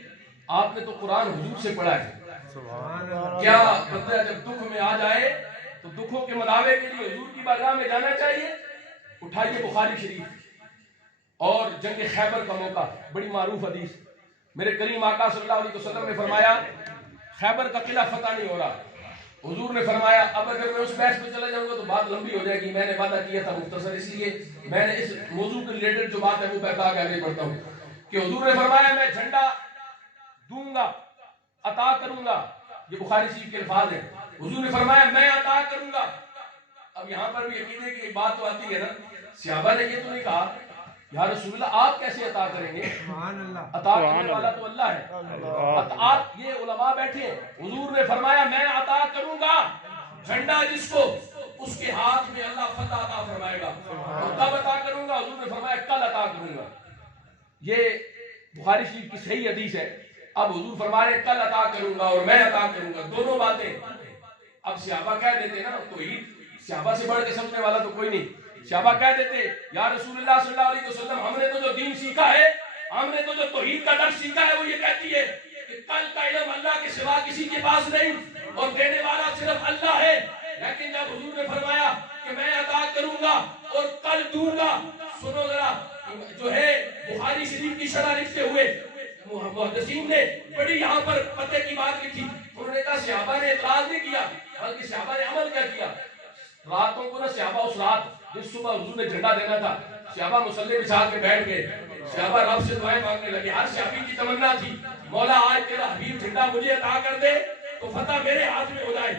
آپ نے تو قرآن حضور سے پڑھا ہے, کیا بندہ جب دکھ میں آ جائے تو دکھوں کے مداوے کے لیے حضور کی بارگاہ میں جانا چاہیے. اٹھائیے بخاری شریف اور جنگ خیبر کا موقع, بڑی معروف حدیث. میرے کریم آقا صلی اللہ علیہ وسلم نے فرمایا خیبر کا قلعہ فتح نہیں ہو رہا. حضور نے فرمایا اب اگر میں اس بحث میں چلا جاؤں گا تو بات لمبی ہو جائے گی, میں نے وعدہ کیا تھا مختصر, اس لیے میں نے اس موضوع کے ریلیٹڈ جو بات ہے وہ بتا کے آگے بڑھتا ہوں کہ حضور نے فرمایا میں جھنڈا دوں گا, عطا کروں گا. یہ بخاری شریف کے الفاظ ہیں. حضور نے فرمایا میں عطا کروں گا. اب یہاں پر بھی عقیدے کی ایک بات تو آتی ہے نا, صحابہ نے یہ تو نہیں کہا یا رسول اللہ آپ کیسے عطا کریں گے, عطا کرنے والا تو اللہ ہے. آپ یہ علماء بیٹھے ہیں, حضور نے فرمایا میں عطا کروں گا جھنڈا جس کو, اس کے ہاتھ میں اللہ فتح عطا فرمائے گا. اور کب عطا کروں گا, حضور نے فرمایا کل عطا کروں گا. یہ بخاری شریف کی صحیح حدیث ہے. اب حضور فرمائے کل عطا کروں گا اور میں عطا کروں گا, دونوں باتیں. اب صحابہ کہہ دیتے نا, توحید صحابہ سے بڑھ کے سمجھنے والا تو کوئی نہیں. صحابہ کہہ دیتے یا رسول اللہ صلی اللہ علیہ وسلم ہم نے تو جو دین سیکھا ہے, ہم نے تو جو توحید کا درس سیکھا ہے وہ یہ کہتی ہے کہ کل کا علم اللہ کے سوا کسی کے پاس نہیں اور دینے والا صرف اللہ ہے. لیکن جب حضور نے فرمایا کہ میں عطا کروں گا اور کل دوں گا, سنو ذرا, جو ہے بخاری شریف کی شرح لکھتے ہوئے محدثین نے بڑی یہاں پر پتے کی بات لکھی. انہوں نے کہا صحابہ نے اعتراض نہیں کیا بلکہ صحابہ نے عمل کیا کیا. راتوں کو نا صحابہ اس رات جس صبح حضور نے جھنڈا دینا تھا, صحابہ مصلی بچھا کے بیٹھ گئے. صحابہ رب سے دعائیں مانگنے لگے. ہر صحابی کی تمنا تھی مولا آج تیرا حبیب جھنڈا مجھے عطا کر دے تو فتح میرے ہاتھ میں ہو جائے.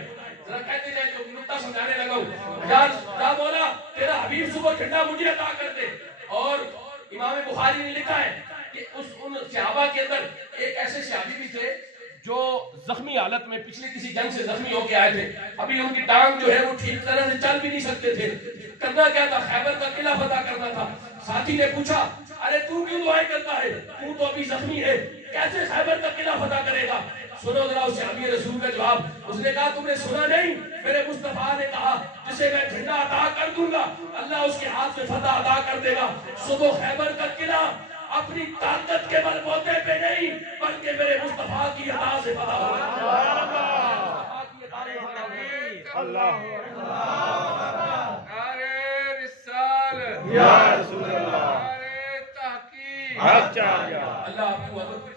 ذرا کہتے جائیں جو نقطہ سمجھانے لگا ہوں, یا مولا تیرا حبیب صبح جھنڈا مجھے عطا کر دے. اور امام بخاری نے لکھا ہے کہ ان صحابہ کے اندر ایک ایسے صحابی بھی تھے جو زخمی حالت میں پچھلے کسی جنگ سے زخمی ہو کے آئے تھے. ابھی ان کی ٹانگ جو ہے وہ ٹھیک طرح سے چل بھی نہیں سکتے تھے. کرنا کیا تھا, خیبر کا قلعہ فتح کرنا تھا. ساتھی نے پوچھا ارے تو کیوں دعائیں کرتا ہے, تو تو ابھی زخمی ہے, کیسے خیبر کا قلعہ فتح کرے گا. سنو ذرا اس صحابی رسول کا جواب. اس نے کہا تم نے سنا نہیں, میرے مصطفیٰ نے کہا جسے میں جھنڈا عطا کر دوں گا اللہ اس کے ہاتھ سے فتح عطا کر دے گا. صبح خیبر کا قلعہ اپنی طاقت کے بل بوتے پہ نہیں بلکہ میرے مصطفیٰ کی عطا سے فتح ہوگا. اللہ یا رسول اللہ, تحقیق, اللہ آپ کی مدد.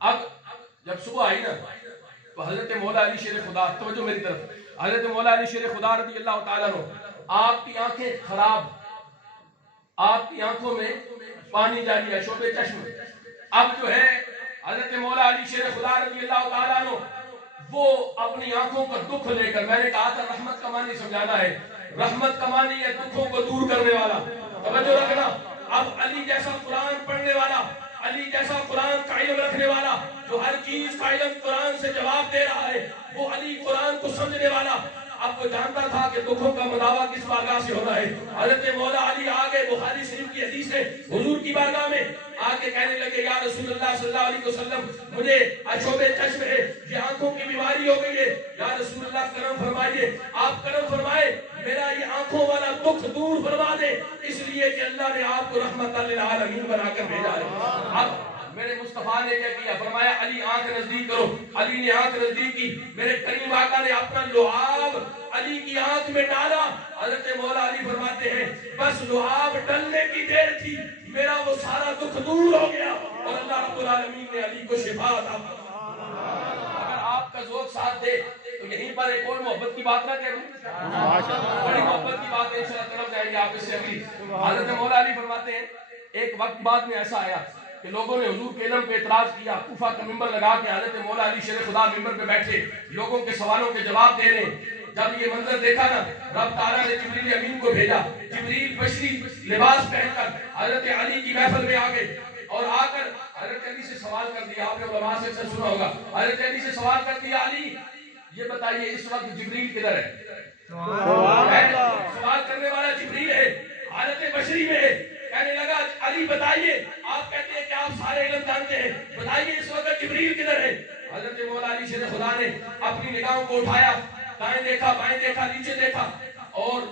اب جب صبح آئی نا تو حضرت مولا علی شیر خدا, توجہ میری طرف, حضرت مولا علی شیر خدا رضی اللہ تعالیٰ عنہ, آپ کی آنکھیں خراب, آپ کی آنکھوں میں پانی جاری ہے, شوب چشم. اب جو ہے حضرت مولا علی شیر خدا رضی اللہ تعالیٰ عنہ وہ اپنی آنکھوں پر دکھ لے کر، میں نے کہا تھا رحمت کا معنی سمجھانا ہے، رحمت کا معنی ہے دکھوں کو دور کرنے والا، توجہ رکھنا۔ اب علی جیسا قرآن پڑھنے والا، علی جیسا قرآن کا علم رکھنے والا، جو ہر چیز کا علم قرآن سے جواب دے رہا ہے، وہ علی قرآن کو سمجھنے والا، اب وہ جانتا تھا کہ دکھوں کا مداوع کس بارگاہ سے ہونا ہے۔ حضرت مولا علی آگے، بخاری شریف کی حدیث ہے، حضور کی بارگاہ میں آگے کہنے لگے یا رسول اللہ صلی اللہ علیہ وسلم مجھے اشوب چشم ہے، یہ آنکھوں کی بیماری ہو گئی ہے، یا رسول اللہ کرم فرمائیے۔ آپ کرم فرمائے، میرا یہ آنکھوں والا دکھ دور فرما دے، اس لیے کہ اللہ نے آپ کو رحمت للعالمین بنا کر بھیجا ہے۔ اب میرے مصطفیٰ نے کیا کیا؟ فرمایا علی آنکھ نزدیک کرو۔ علی نے آنکھ نزدیک کی، میرے کریم آقا نے اپنا لعاب علی کی آنکھ میں ڈالا۔ حضرت مولا علی فرماتے ہیں بس لعاب ڈلنے کی دیر تھی، میرا وہ سارا دکھ دور ہو گیا، اور اللہ رب العالمین نے علی کو شفا عطا فرمائی۔ اگر آپ کا ذوق ساتھ دے تو یہیں پر ایک اور محبت کی بات نہ کروں، بڑی محبت کی بات ہے، انشاءاللہ طرف جائیں گے آپ اس سے اگلی۔ حضرت مولا علی فرماتے ہیں ایک وقت بعد میں ایسا آیا کہ لوگوں نے حضور کے علم پہ اعتراض کیا، کوفہ کا ممبر لگا کے حضرت مولا علی شیر خدا ممبر پہ بیٹھے، لوگوں کے سوالوں کے جواب دے رہے ہیں۔ جب یہ منظر دیکھا نا، رب تعالیٰ نے جبریل امین کو بھیجا، جبریل بشری لباس پہن کر حضرت علی کی محفل میں آ گئے، اور آ کر حضرت علی سے سوال کر دیا۔ آپ نے علماء سے سنا ہوگا، حضرت علی سے سوال کر دیا علی یہ بتائیے اس وقت جبریل کدھر ہے؟ سوال کرنے والا جبریل ہے، حالت بشری میں ہے۔ کہنے لگا علی بتائیے، آپ کہتے ہیں کہ آپ سارے علم جانتے ہیں، بتائیے اس وقت جبریل کدھر ہے؟ حضرت مولا علی شیر خدا نے اپنی نگاہوں کو اٹھایا، دائیں دیکھا، بائیں دیکھا، نیچے دیکھا، اور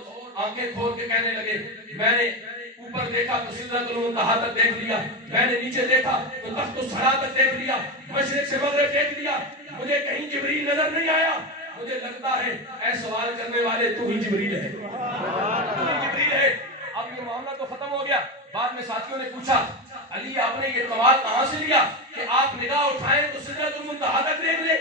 آنکھیں کھول کے کہنے لگے میں نے اوپر دیکھا تو سدرۃ المنتہا تک دیکھ لیا، میں نے نیچے دیکھا تو تخت الثری تک دیکھ لیا، مشرق سے مغرب دیکھ لیا، مجھے کہیں جبریل نظر نہیں آیا۔ مجھے لگتا ہے اے سوال کرنے والے تو ہی جبریل ہے، تو ہی جبریل ہے۔ اب یہ معاملہ تو ختم ہو گیا۔ بعد میں ساتھیوں نے پوچھا علی آپ نے یہ کمال کہاں سے لیا کہ آپ نگاہ اٹھائیں تو سدرۃ المنتہا تک دیکھ لیں،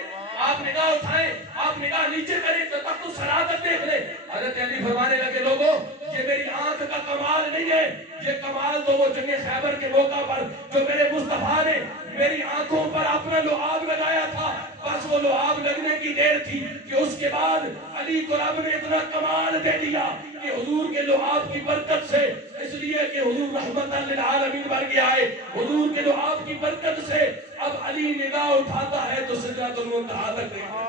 آپ نگاہ اٹھائیں، آپ نگاہ نیچے کریں تو تخت الثری تک دیکھ لیں۔ حضرت علی فرمانے لگے لوگوں یہ میری آنکھ کا کمال نہیں ہے، یہ کمال تو وہ جنگ خیبر کے موقع پر جو میرے مصطفیٰ نے میری آنکھوں پر اپنا لعاب لگایا تھا، بس وہ لعاب لگنے کی دیر تھی کہ اس کے بعد علی کو رب نے اتنا کمال دے دیا کہ حضور کے لعاب کی برکت سے، اس لیے کہ حضور رحمت للعالمین بن کے آئے، حضور کے لعاب کی برکت سے اب علی نگاہ اٹھاتا ہے تو سدرۃ المنتہا تک دیکھتا ہے،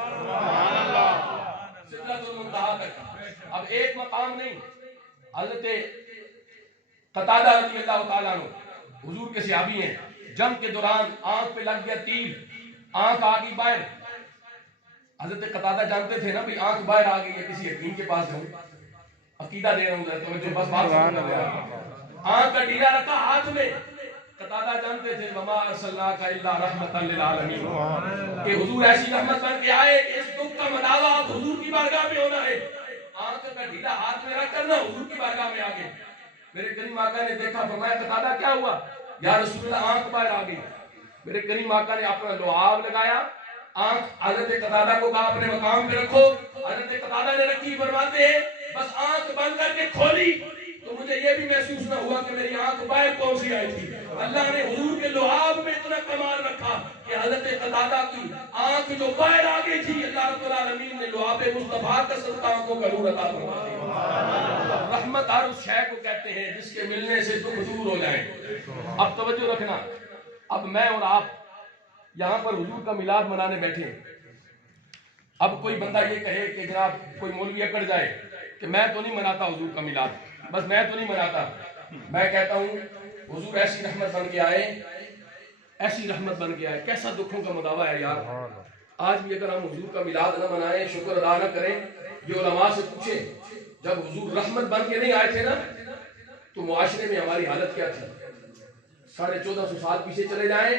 سدرۃ المنتہا تک۔ اب ایک مقام نہیں، حضرت قتادہ رضی اللہ تعالیٰ عنہ حضور کے صحابی ہیں، جنگ کے دوران آنکھ پہ لگ گیا تیر، آنکھ آ گئی باہر۔ حضرت قتادہ جانتے تھے نا بھی آنکھ باہر آ گئی ہے، کسی حکیم کے پاس جاؤں، عقیدہ دے رہا ہوں ذرا توجہ، بس بات سمجھ رہا ہوں۔ آنکھ کا ڈیلا رکھا ہاتھ میں، قتادہ جانتے تھے وما ارسلناک الا رحمتا للعالمین، کہ حضور ایسی رحمت بن کے آئے کہ اس دکھ کا مداوع اب حضور کی بارگاہ میں ہونا ہے۔ آنکھ کا ڈیلا ہاتھ میں رکھ کر نہ حضور کی بارگاہ میں آگے، میرے کریم آقا نے دیکھا، فرمایا قتادہ کیا ہوا؟ یا رسول اللہ آنکھ باہر آ گئی۔ میرے کریم آقا نے اپنا لعاب لگایا، آنکھ حضرت قتادہ کو کہا اپنے مقام پہ رکھو، حضرت قتادہ نے رکھی۔ فرماتے ہیں بس آنکھ بند کر کے کھولی تو مجھے یہ بھی محسوس نہ ہوا کہ میری آنکھ باہر کون سی آئی تھی۔ اللہ نے حضور کے لعاب میں اتنا کمال رکھا کہ حضرت قتادہ کی آنکھ جو باہر آ گئی تھی، اللہ رب العالمین نے لعاب مصطفیٰ کا صدقہ آنکھوں کا نور عطا فرما دیا۔ رحمت ہر اس شے کو کہتے ہیں جس کے ملنے سے دکھ دور ہو جائیں۔ اب توجہ رکھنا، اب میں اور آپ یہاں پر حضور کا میلاد منانے بیٹھے ہیں۔ اب کوئی بندہ یہ کہے کہ جناب کوئی مولوی اکڑ جائے کہ میں تو نہیں مناتا حضور کا میلاد، بس میں تو نہیں مناتا، میں کہتا ہوں حضور ایسی رحمت بن کے آئے، ایسی رحمت بن کے آئے، کیسا دکھوں کا مداوع ہے یار۔ آج بھی اگر ہم حضور کا میلاد نہ منائیں، شکر ادا نہ کریں، یہ علماء سے پوچھیں جب حضور رحمت بن کے نہیں آئے تھے نا تو معاشرے میں ہماری حالت کیا تھی؟ 1450 سال پیچھے چلے جائیں،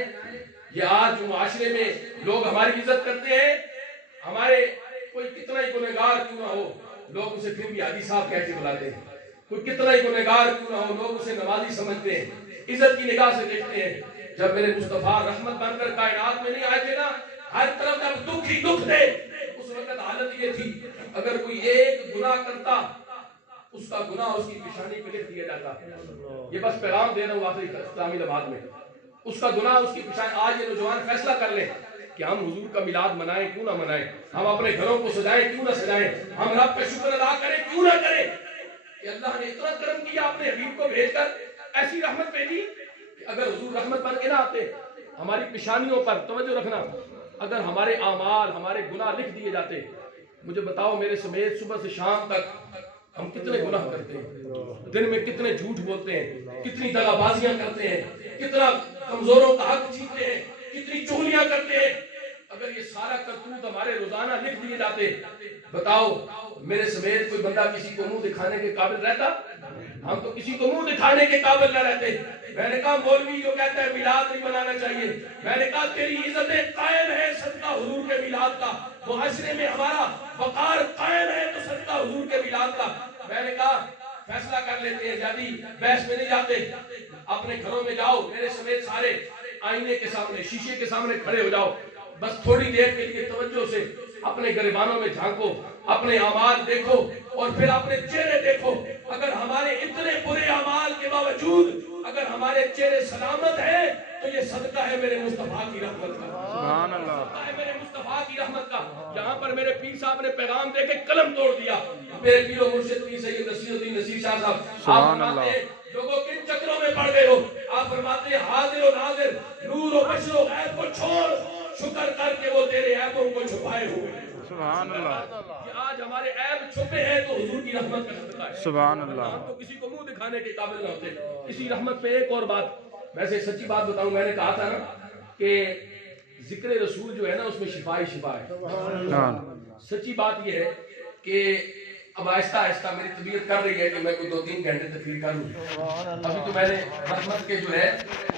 یہ آج جو معاشرے میں لوگ ہماری عزت کرتے ہیں، ہمارے کوئی کتنا ہی گنہگار کیوں نہ ہو لوگ اسے پھر بھی حاجی صاحب کہہ کے بلاتے ہیں، کوئی کتنا ہی گنہگار کیوں نہ ہو لوگ اسے نمازی سمجھتے ہیں، عزت کی نگاہ سے دیکھتے ہیں۔ جب میرے مصطفیٰ رحمت بن کر کائنات میں نہیں آئے تھے نا، ہر طرف جب دکھ ہی دکھ تھے، اس وقت حالت یہ تھی اگر کوئی ایک گناہ کرتا اس کا گناہ اس کی پیشانی پہ لکھ دیا جاتا۔ یہ بس پیغام دے رہا ہوں آخری اسلامی لمحات میں، اس کا گناہ اس کی پیشانی۔ آج یہ نوجوان فیصلہ کر لیں کہ ہم حضور کا میلاد منائیں کیوں نہ منائیں, ہم اپنے گھروں کو سجائیں کیوں نہ سجائیں, ہم رب کا شکر ادا کریں کیوں نہ کریں کہ اللہ نے اتنا کرم کیا اپنے حبیب کو بھیج کر, ایسی رحمت بھیجی کہ اگر حضور رحمت بن کے نہ آتے, ہماری پیشانیوں پر توجہ رکھنا, اگر ہمارے اعمال ہمارے گناہ لکھ دیے جاتے, مجھے بتاؤ میرے سمیت صبح سے شام تک ہم کتنے گناہ کرتے ہیں, دن میں کتنے جھوٹ بولتے ہیں, کتنی دغا بازیاں کرتے ہیں, کتنا کمزوروں کا حق چھینتے ہیں, کتنی چغلیاں کرتے ہیں. اگر یہ سارا کرتوت ہمارے روزانہ لکھ دیے جاتے, بتاؤ میرے سمیت کوئی بندہ کسی کو منہ دکھانے کے قابل رہتا؟ ہم تو کسی کو منہ دکھانے کے قابل نہ رہتے. میں نے کہا مولوی جو کہتا ہے میلاد نہیں منانا چاہیے, میں نے کہا تیری عزت قائم ہے صدقہ حضور کے میلاد کا, معاشرے میں ہمارا وقار قائم ہے تو صدقہ حضور کے میلاد کا. میں نے کہا فیصلہ کر لیتے ہیں, جادی بحث میں نہیں جاتے, اپنے گھروں میں جاؤ, میرے سمیت سارے آئینے کے سامنے شیشے کے سامنے کھڑے ہو جاؤ, بس تھوڑی دیر کے لیے توجہ سے اپنے گریبانوں میں جھانکو, اپنے اعمال دیکھو اور پھر اپنے چہرے دیکھو. اگر ہمارے اتنے برے اعمال کے باوجود اگر ہمارے چہرے سلامت ہیں تو یہ صدقہ ہے میرے مصطفیٰ کی رحمت کا, سبحان اللہ, صدقہ ہے میرے مصطفیٰ کی رحمت کا. یہاں پر میرے پیر صاحب نے پیغام دے کے قلم توڑ دیا, میرے پیر و مرشد پیر سید نصیر الدین نصیر شاہ صاحب, آپ فرماتے ہیں لوگوں کن چکروں میں پڑ گئے ہو, آپ فرماتے ہیں حاضر و ناظر نور و بشر و غیب کو چھوڑ, شکر کر کے وہ تیرے عیبوں کو چھپائے ہوئے ہیں. سبحان اللہ, کہ آج ہمارے عیب چھپے ہیں تو حضور کی رحمت کا صدقہ ہے. سبحان اللہ. ہم تو کسی کو منہ دکھانے کے قابل نہ ہوتے. اسی رحمت پہ ایک اور بات, ویسے سچی بات بتاؤں, میں نے کہا تھا نا کہ ذکر رسول جو ہے نا اس میں شفا ہی شفا ہے. سچی بات یہ ہے کہ اب آہستہ آہستہ میری طبیعت کر رہی ہے کہ میں کوئی 2-3 گھنٹے تقریر کروں. ابھی تو میں نے رحمت کے جو ہے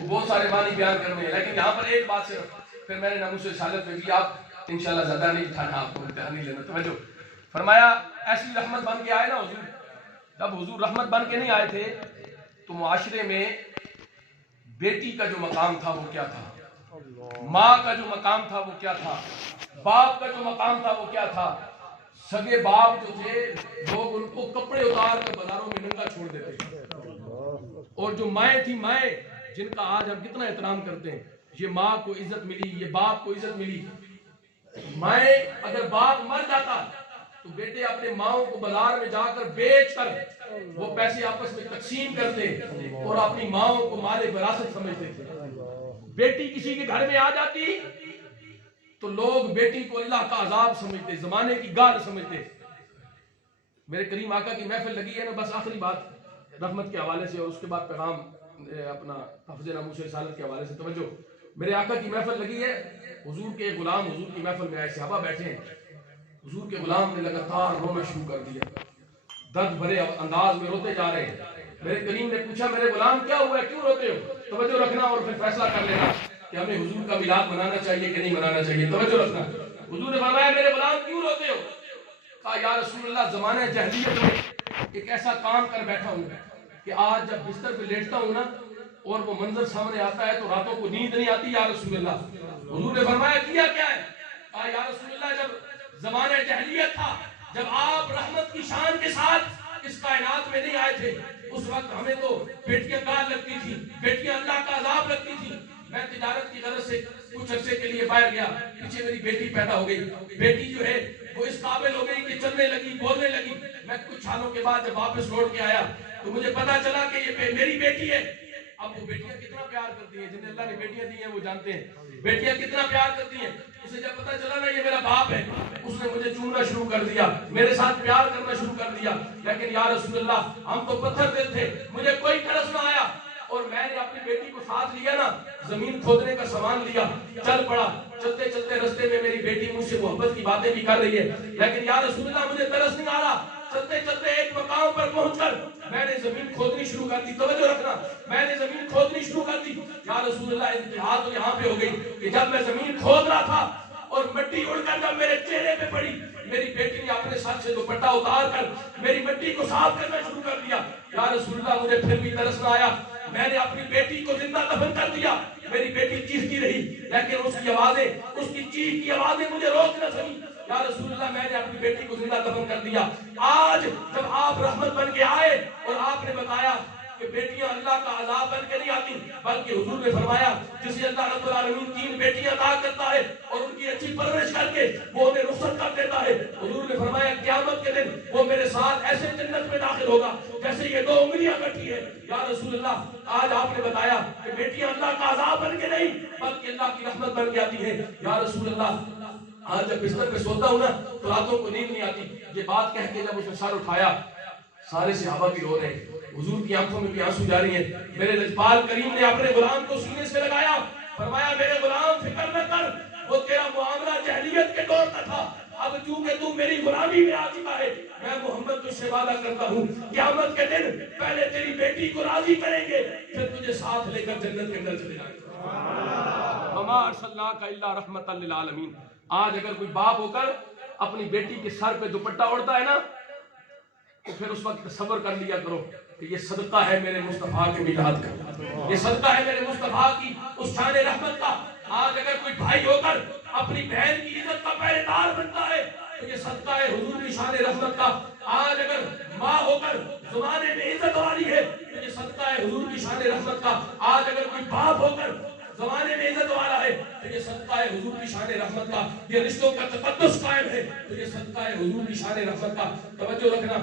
بہت سارے معنی بیان کرنے ہیں, لیکن یہاں پر ایک بات صرف, پھر میں نے ناموس رسالت میں بھی, آپ انشاءاللہ زیادہ نہیں اٹھانا, آپ کو امتحان نہیں لینا. توجہ فرمایا ایسی رحمت بن کے آئے نا حضور, جب حضور رحمت بن کے نہیں آئے تھے تو معاشرے میں بیٹی کا جو مقام تھا وہ کیا تھا, ماں کا جو مقام تھا وہ کیا تھا, باپ کا جو مقام تھا وہ کیا تھا. سگے باپ جو تھے لوگ ان کو کپڑے اتار کر بازاروں میں ننگا چھوڑ دیتے تھے, اور جو مائیں تھی, مائیں جن کا آج ہم کتنا احترام کرتے ہیں, یہ ماں کو عزت ملی, یہ باپ کو عزت ملی. مائیں اگر باپ مر جاتا تو بیٹے اپنے ماؤں کو بازار میں جا کر بیچ کر وہ پیسے آپس میں تقسیم کرتے اور اپنی ماؤں کو مال وراثت سمجھتے تھے. بیٹی کسی کے گھر میں آ جاتی تو لوگ بیٹی کو اللہ کا عذاب سمجھتے, زمانے کی گال سمجھتے. میرے کریم آقا کی محفل لگی ہے نا, بس آخری بات رحمت کے حوالے سے اور اس کے بعد پیغام اپنا حفظ ناموس رسالت کے حوالے سے. توجہ, میرے آقا کی محفل لگی ہے, حضور کے غلام حضور کی محفل میں آئے, صحابہ بیٹھے ہیں, حضور کے غلام نے لگاتار رونا شروع کر دیا, درد بھرے انداز میں روتے جا رہے ہیں. میرے کریم نے پوچھا میرے غلام کیا ہوا ہے, کیوں روتے ہو؟ توجہ رکھنا اور پھر فیصلہ کر لینا کہ ہمیں حضور کا میلاد منانا چاہیے کہ نہیں منانا چاہیے. توجہ رکھنا. حضور نے فرمایا میرے غلام کیوں روتے ہو؟ کہا یا رسول اللہ زمانہ جاہلیت میں ایک ایسا کام کر بیٹھا ہوں کہ آج جب بستر پہ لیٹتا ہوں نا اور وہ منظر سامنے آتا ہے تو راتوں کو نیند نہیں آتی یا رسول اللہ. حضور نے فرمایا کیا کیا ہے؟ کہا یا رسول اللہ جب زمانہ جاہلیت تھا, جب آپ رحمت کی شان کے ساتھ اس کائنات میں نہیں آئے تھے, اس وقت ہمیں تو بیٹیاں گال لگتی تھی, بیٹیاں اللہ کا عذاب لگتی تھی. میں تجارت کی غرض سے کچھ عرصے کے لیے باہر گیا, پیچھے میری بیٹی پیدا ہو گئی. بیٹی جو ہے وہ اس قابل ہو گئی کہ چلنے لگی, بولنے لگی. میں کچھ سالوں کے بعد جب واپس لوٹ کے آیا تو مجھے پتا چلا کہ یہ میری بیٹی ہے. اب وہ بیٹیاں کتنا پیار کرتی ہیں, جنہیں اللہ نے بیٹیاں دی ہیں وہ جانتے ہیں بیٹیاں کتنا پیار کرتی ہیں. اسے جب پتا چلا نا یہ میرا باپ ہے, اس نے مجھے چومنا شروع کر دیا, میرے ساتھ پیار کرنا شروع کر دیا. لیکن یا رسول اللہ ہم تو پتھر دل تھے, مجھے کوئی ترس نہ آیا, اور میں نے اپنی بیٹی کو ساتھ لیا نا, زمین کھودنے کا سامان لیا, چل پڑا. چلتے چلتے رستے میں میری بیٹی مجھ سے محبت کی باتیں بھی کر رہی ہے, لیکن یا رسول اللہ مجھے ترس نہیں آ رہا. چلتے چلتے ایک مقام پر پہنچ کر میں نے زمین کھودنی شروع کر دی. توجہ رکھنا, میں نے زمین کھودنی شروع کر دی. یا رسول اللہ انتہا تو یہاں پہ ہو گئی کہ جب میں زمین کھود رہا تھا اور مٹی اڑ کر جب میرے چہرے پہ پڑی, میری بیٹی نے اپنے سر سے دوپٹہ اتار کر میری مٹی کو صاف کرنا شروع کر دیا. یا رسول اللہ مجھے پھر بھی ترس نہ آیا, میں نے اپنی بیٹی کو زندہ دفن کر دیا. میری بیٹی چیختی رہی لیکن اس کی آوازیں, اس کی چیخ کی آوازیں مجھے روک نہ سکی. یا رسول اللہ میں نے اپنی بیٹی کو زندہ دفن کر دیا. آج جب آپ رحمت بن کے آئے اور آپ نے بتایا کہ بیٹیاں اللہ کا عذاب بن کے نہیں آتی، بلکہ حضور نے فرمایا جسے اللہ رب العالمین 3 بیٹیاں عطا کرتا ہے اور ان کی اچھی پرورش کر کے وہ انہیں رخصت کر دیتا ہے، حضور نے فرمایا قیامت کے دن وہ میرے ساتھ ایسے جنت میں داخل ہوگا جیسے یہ 2 انگلیاں کٹھی ہے۔ یا رسول اللہ، آج آپ نے بتایا کہ بیٹیاں اللہ کا عذاب بن کے نہیں بلکہ اللہ کی رحمت بن کے آتی ہیں۔ یا رسول اللہ، آج جب بستر پہ سوتا ہوں نا تو راتوں کو نیند نہیں آتی۔ یہ بات کہہ کے جب اس نے سر اٹھایا، سارے صحابہ بھی رو رہے ہیں، حضور کی آنکھوں میں بھی آنسو جاری ہیں۔ میرے لجپال کریم نے اپنے غلام کو سینے سے لگایا، فرمایا میرے غلام فکر نہ کر، وہ تیرا معاملہ جاہلیت کے دور کا تھا، اب چونکہ تو میری غلامی میں آ چکا ہے، میں محمد تجھ سے وعدہ کرتا ہوں قیامت کے دن پہلے تیری بیٹی کو راضی کریں گے، پھر تجھے ساتھ لے کر جنت کے اندر چلے جائیں گے۔ وما ارسلناک الا رحمۃ للعالمین۔ آج اگر کوئی باپ ہو کر اپنی بیٹی کے سر پہ دوپٹہ اوڑھتا ہے نا تو پھر اس وقت تصور کر لیا کرو کہ یہ صدقہ ہے میرے مصطفیٰ کے میلاد کا، یہ صدقہ ہے میرے مصطفیٰ کی اس شان رحمت کا۔ آج اگر کوئی بھائی ہو کر اپنی بہن کی عزت کا پہرے دار بنتا ہے تو یہ صدقہ ہے حضور کی شان رحمت کا۔ آج اگر ماں ہو کر زمانے میں عزت والی ہے تو یہ صدقہ ہے حضور کی شان رحمت کا۔ آج اگر کوئی باپ ہو کر زمانے میں عزت والا ہے تو یہ صدقہ ہے حضور کی شان رحمت کا۔ یہ رشتوں کا تقدس قائم ہے تو یہ صدقہ ہے حضور کی شان رحمت کا۔ توجہ رکھنا،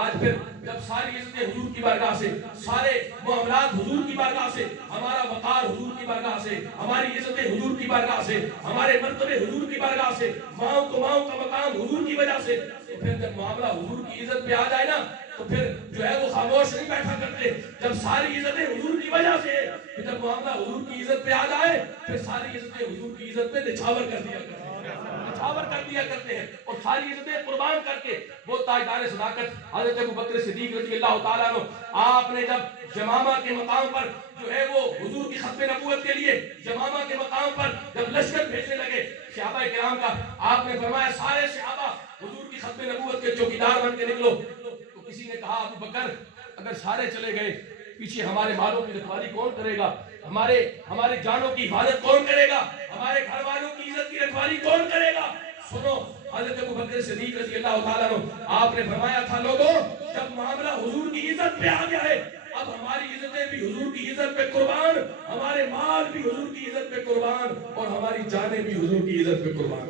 آج پھر جب ساری عزتیں حضور کی بارگاہ سے، سارے معاملات حضور کی بارگاہ سے، ہمارا وقار حضور کی بارگاہ سے، ہماری عزتیں حضور کی بارگاہ سے، ہمارے مرتبے حضور کی بارگاہ سے، ماؤں کو ماؤں کا مقام حضور کی وجہ سے، تو پھر جب معاملہ حضور کی عزت پہ آ جائے نا تو پھر جو ہے وہ خاموش نہیں بیٹھا کرتے۔ جب ساری عزتیں حضور کی وجہ سے، جب معاملہ حضور کی عزت پہ آ جائے پھر ساری عزتیں حضور کی عزت پہ نچھاور کر دیا کرتے ہیں، نچھاور کر دیا کرتے ہیں، اور ساری عزتیں قربان کر کے وہ تاجدار صداقت حضرت ابوبکر صدیق رضی اللہ تعالیٰ عنہ، آپ نے جب یمامہ کے مقام پر جو ہے وہ حضور کی ختم نبوت کے لیے یمامہ کے مقام پر جب لشکر بھیجنے لگے صحابہ کرام کا، آپ نے فرمایا سارے صحابہ حضور کی ختم نبوت کے چوکیدار بن کے نکلو۔ تو کسی نے کہا ابوبکر اگر سارے چلے گئے پیچھے ہمارے مالوں کی رکھوالی کون کرے گا، ہمارے جانوں کی حفاظت کون کرے گا، ہمارے گھر والوں کی عزت کی رکھوالی کون کرے گا؟ سنو، حضرت ابوبکر صدیق رضی اللہ تعالیٰ عنہ، آپ نے فرمایا تھا لوگوں جب معاملہ حضور کی عزت پہ آ گیا ہے اب ہماری عزتیں بھی حضور کی عزت پہ قربان، ہمارے مال بھی حضور کی عزت پہ قربان، اور ہماری جانیں بھی حضور کی عزت پہ قربان۔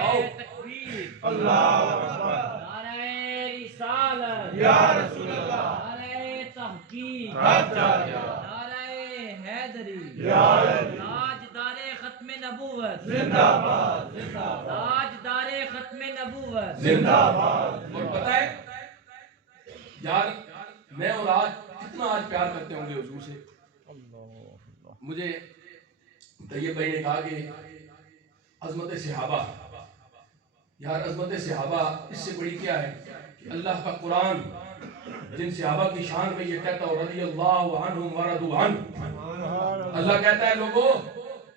آؤ اللہ اکبر، نعرہ رسالت یا رسول اللہ، نعرہ تحقیق، نعرہ حیدری، تاجدار ختم نبوت زندہ باد، تاجدار ختم نبوت زندہ باد۔ اور پتہ ہے یار، میں اور آج کتنا آج پیار کرتے ہوں گے حضور سے۔ مجھے طیب بھائی نے کہا کہ عظمت صحابہ، یار عظمت صحابہ اس سے بڑی کیا ہے کہ اللہ کا قرآن جن صحابہ کی شان میں یہ کہتا ہے رضی اللہ عنہم ورضوا عنہ، اللہ کہتا ہے لوگوں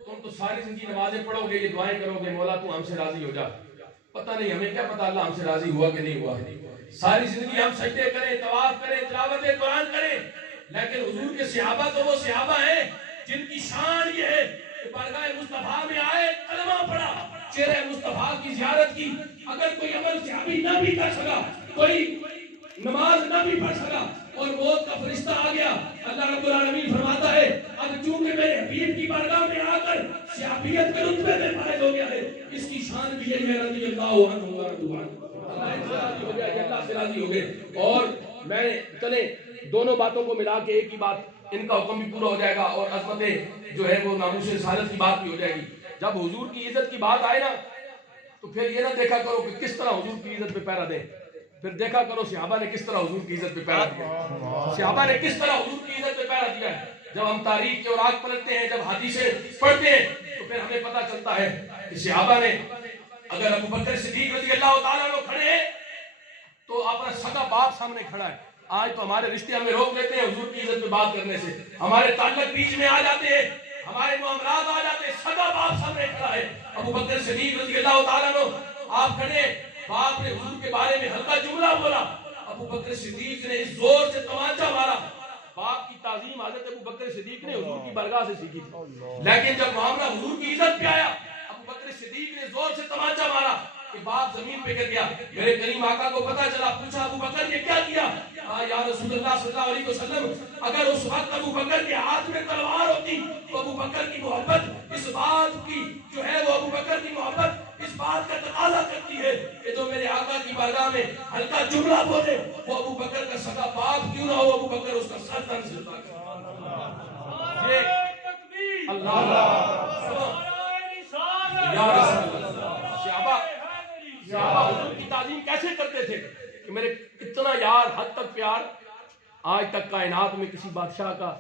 تم تو ساری زندگی نمازیں پڑھو گے، یہ دعائیں کرو گے مولا تو ہم سے راضی ہو جا، پتہ نہیں ہمیں کیا پتہ اللہ ہم سے راضی ہوا کہ نہیں ہوا۔ ساری زندگی ہم سجدے کریں، طواف کریں، تلاوت قرآن کریں، لیکن حضور کے صحابہ تو وہ صحابہ ہیں جن کی شان یہ ہے کہ بارگاہ مصطفیٰ میں آئے، کلمہ پڑھا، چہرہ مصطفیٰ کی زیارت کی، اگر کوئی عمل صحابی نہ بھی کر سکا، کوئی نماز نہ بھی پڑھ سکا اور موت کا فرشتہ آ گیا، اللہ رب العالمین فرماتا ہے اب چونکہ میرے حبیب کی بارگاہ میں آ کر صحابیت کے رتبے میں فائز ہو گیا ہے، اس کی شان بھی یہ ہے رضی اللہ عنہ ورضوا عنہ، اللہ سے راضی ہو گیا، اللہ سے راضی ہو گئے۔ اور میں چلیں دونوں باتوں کو ملا کے ایک ہی بات، ان کا حکم بھی پورا ہو جائے گا اور عظمت جو ہے وہ ناموس رسالت کی بات بھی ہو جائے گی۔ جب حضور کی عزت کی بات آئے نا تو پھر یہ نہ دیکھا کرو کہ کس طرح حضور کی عزت پہ پیرا دیں، پھر دیکھا کرو صحابہ نے کس طرح حضور کی عزت پہ پیرا دیا، صحابہ نے کس طرح حضور کی عزت پہ پیرا دیا ہے۔ جب ہم تاریخ کے اوراق پلٹتے ہیں، جب حدیثیں پڑھتے ہیں تو پھر ہمیں پتہ چلتا ہے کہ صحابہ نے، اگر ابوبکر صدیق رضی اللہ تعالیٰ عنہ کھڑے ہیں تو اپنا سگا باپ سامنے کھڑا ہے۔ آج تو ہمارے رشتے ہمیں روک لیتے ہیں حضور کی عزت پہ بات کرنے سے، ہمارے تعلق بیچ میں آ جاتے ہیں، ہمارے معاملات آ جاتے ہیں، سگا باپ سامنے کھڑا ہے۔ ابوبکر صدیق رضی اللہ تعالیٰ عنہ آپ کھڑے، باپ نے حضور کے بارے میں ہلکا جملہ بولا، ابوبکر صدیق نے اس زور سے تمانچہ مارا۔ باپ کی تعظیم حضرت ابوبکر صدیق نے حضور کی بارگاہ سے سیکھی تھی، لیکن جب معاملہ حضور کی عزت پہ آیا ابوبکر صدیق نے زور سے تمانچہ مارا کہ باپ زمین پہ گر گیا۔ میرے کریم آقا کو پتا چلا، پوچھا ابوبکر یہ کیا کیا؟ یا رسول اللہ صلی اللہ علیہ وسلم اگر اس وقت ابو بکر کے ہاتھ میں تلوار ہوتی تو ابو بکر کی محبت اس بات کی جو ہے وہ ابو بکر کی محبت اس بات کا تقاضا کرتی ہے کہ جو میرے آقا کی بارگاہ میں ہلکا جملہ بولے وہ ابو بکر کا سگا باپ کیوں نہ ہو ابو بکر اس کا سر تن سے اٹھا کے اللہ یا رسول اللہ صحابہ حضور کی تعظیم کیسے کرتے تھے کہ میرے اتنا یار حد تک پیار آج تک کائنات میں کسی بادشاہ کا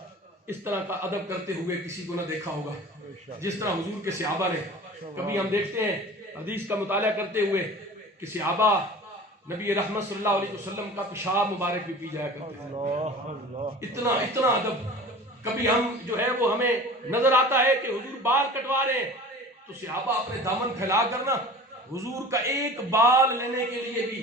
اس طرح کا ادب کرتے ہوئے کسی کو نہ دیکھا ہوگا جس طرح حضور کے صحابہ نے. کبھی ہم دیکھتے ہیں حدیث کا مطالعہ کرتے ہوئے کہ صحابہ نبی رحمت صلی اللہ علیہ وسلم کا پیشاب مبارک بھی پی جایا کرتے ہیں. اتنا ادب. کبھی ہم جو ہے وہ ہمیں نظر آتا ہے کہ حضور بال کٹوا رہے ہیں تو صحابہ اپنے دامن پھیلا کرنا حضور کا ایک بال لینے کے لیے بھی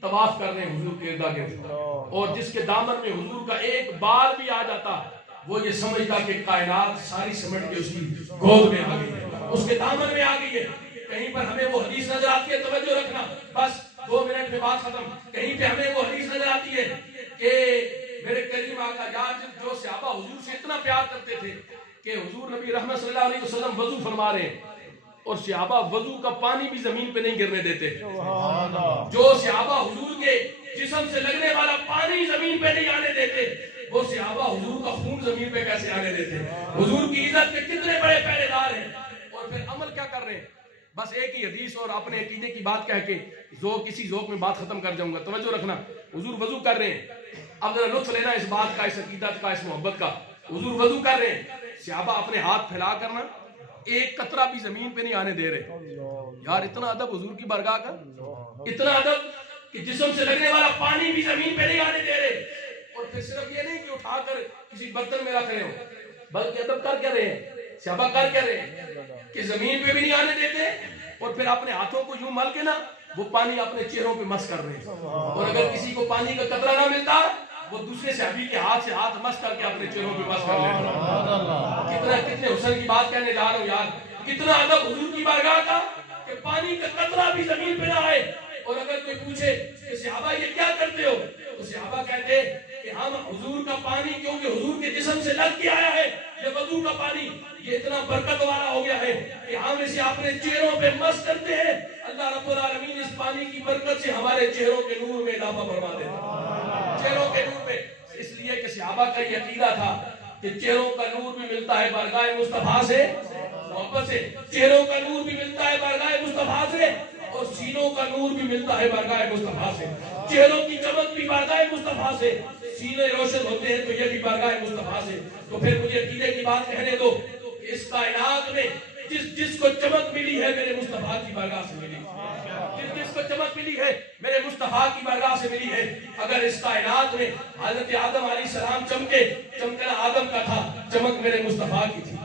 طواف کر رہے ہیں حضور کے ارد گرد, اور جس کے دامن میں حضور کا ایک بال بھی آ جاتا وہ یہ سمجھتا کہ کائنات ساری سمٹ کے اس کی گود میں آ گئی ہے, اس کے دامن میں آ گئی ہے. کہیں پر ہمیں وہ حدیث نظر آتی ہے, توجہ رکھنا بس 2 منٹ میں بات ختم. کہیں پہ ہمیں وہ حدیث نظر آتی ہے کہ میرے کریم آقا یار جو صحابہ حضور سے اتنا پیار کرتے تھے کہ حضور نبی رحمت صلی اللہ علیہ وسلم وضو فرما رہے ہیں اور صحابہ وضو کا پانی بھی زمین پہ نہیں گرنے دیتے. جو صحابہ حضور کے جسم سے لگنے والا پانی زمین پہ نہیں آنے دیتے وہ صحابہ حضور کا خون زمین پہ کیسے آنے دیتے. حضور کی عزت کے کتنے بڑے پہرے دار ہیں, اور پھر عمل کیا کر رہے ہیں. بس ایک ہی حدیث اور اپنے عقیدے کی بات کہہ کے کسی ذوق میں بات ختم کر جاؤں گا. توجہ رکھنا, حضور وضو کر رہے ہیں. اب ذرا لطف لینا اس بات کا, اس عقیدت کا, اس محبت کا. حضور وضو کر رہے ہیں, صحابہ اپنے ہاتھ پھیلا کرنا ایک قطرہ بھی زمین پہ نہیں آنے دے رہے. یار اتنا ادب حضور کی بارگاہ کا, اتنا ادب کہ جسم سے لگنے والا پانی بھی زمین پہ نہیں آنے دے رہے. اور پھر صرف یہ نہیں کہ اٹھا کر کسی برتن میں رکھ رہے ہو, بلکہ ادب کر کیا رہے ہیں, صحابہ کر کیا رہے ہیں کہ زمین پہ بھی نہیں آنے دیتے اور پھر اپنے ہاتھوں کو یوں مل کے نا وہ پانی اپنے چہروں پہ مس کر رہے ہیں. اور اگر کسی کو پانی کا قطرہ نہ ملتا وہ دوسرے صحابی کے ہاتھ سے ہاتھ مس کر کے اپنے چہروں پہ مس کر لیتے. کتنے حسن کی بات کہنے جا رہا ہوں یار, کتنا ادب حضور کی بارگاہ کا کہ پانی کا قطرہ بھی زمین پہ نہ آئے. اور اگر کوئی پوچھے کہ صحابہ یہ کیا کرتے ہو تو صحابہ کہتے کہ ہم حضور کا پانی کیونکہ حضور کے جسم سے لگ کے آیا ہے, یہ وضو کا پانی یہ اتنا برکت والا ہو گیا ہے کہ ہم اسے اپنے چہروں پہ مس کرتے ہیں. اللہ رب العالمین اس پانی کی برکت سے ہمارے چہروں کے نور میں اضافہ فرما دیتا ہے, چہروں کے نور میں. اس لیے کہ صحابہ کا یہ عقیدہ تھا کہ چہروں کا نور بھی ملتا ہے بارگاہ مصطفیٰ سے محبت سے, چہروں کا نور بھی ملتا ہے بارگاہ مصطفیٰ سے, اور سینوں کا نور بھی ملتا ہے بارگاہ مصطفیٰ سے. چہروں کی چمک بھی بارگاہ مصطفیٰ سے, سینے روشن ہوتے ہیں تو یہ بھی بارگاہ مصطفیٰ سے. تو پھر مجھے عقیدے کی بات کہنے دو کہ اس کائنات میں جس کو چمک ملی ہے میرے مصطفیٰ کی بارگاہ سے ملی, جس کو چمک ملی ہے میرے مصطفیٰ کی بارگاہ سے ملی ہے. اگر اس کائنات میں حضرت آدم علیہ السلام چمکے, چمکنا آدم کا تھا, چمک میرے مصطفیٰ کی تھی.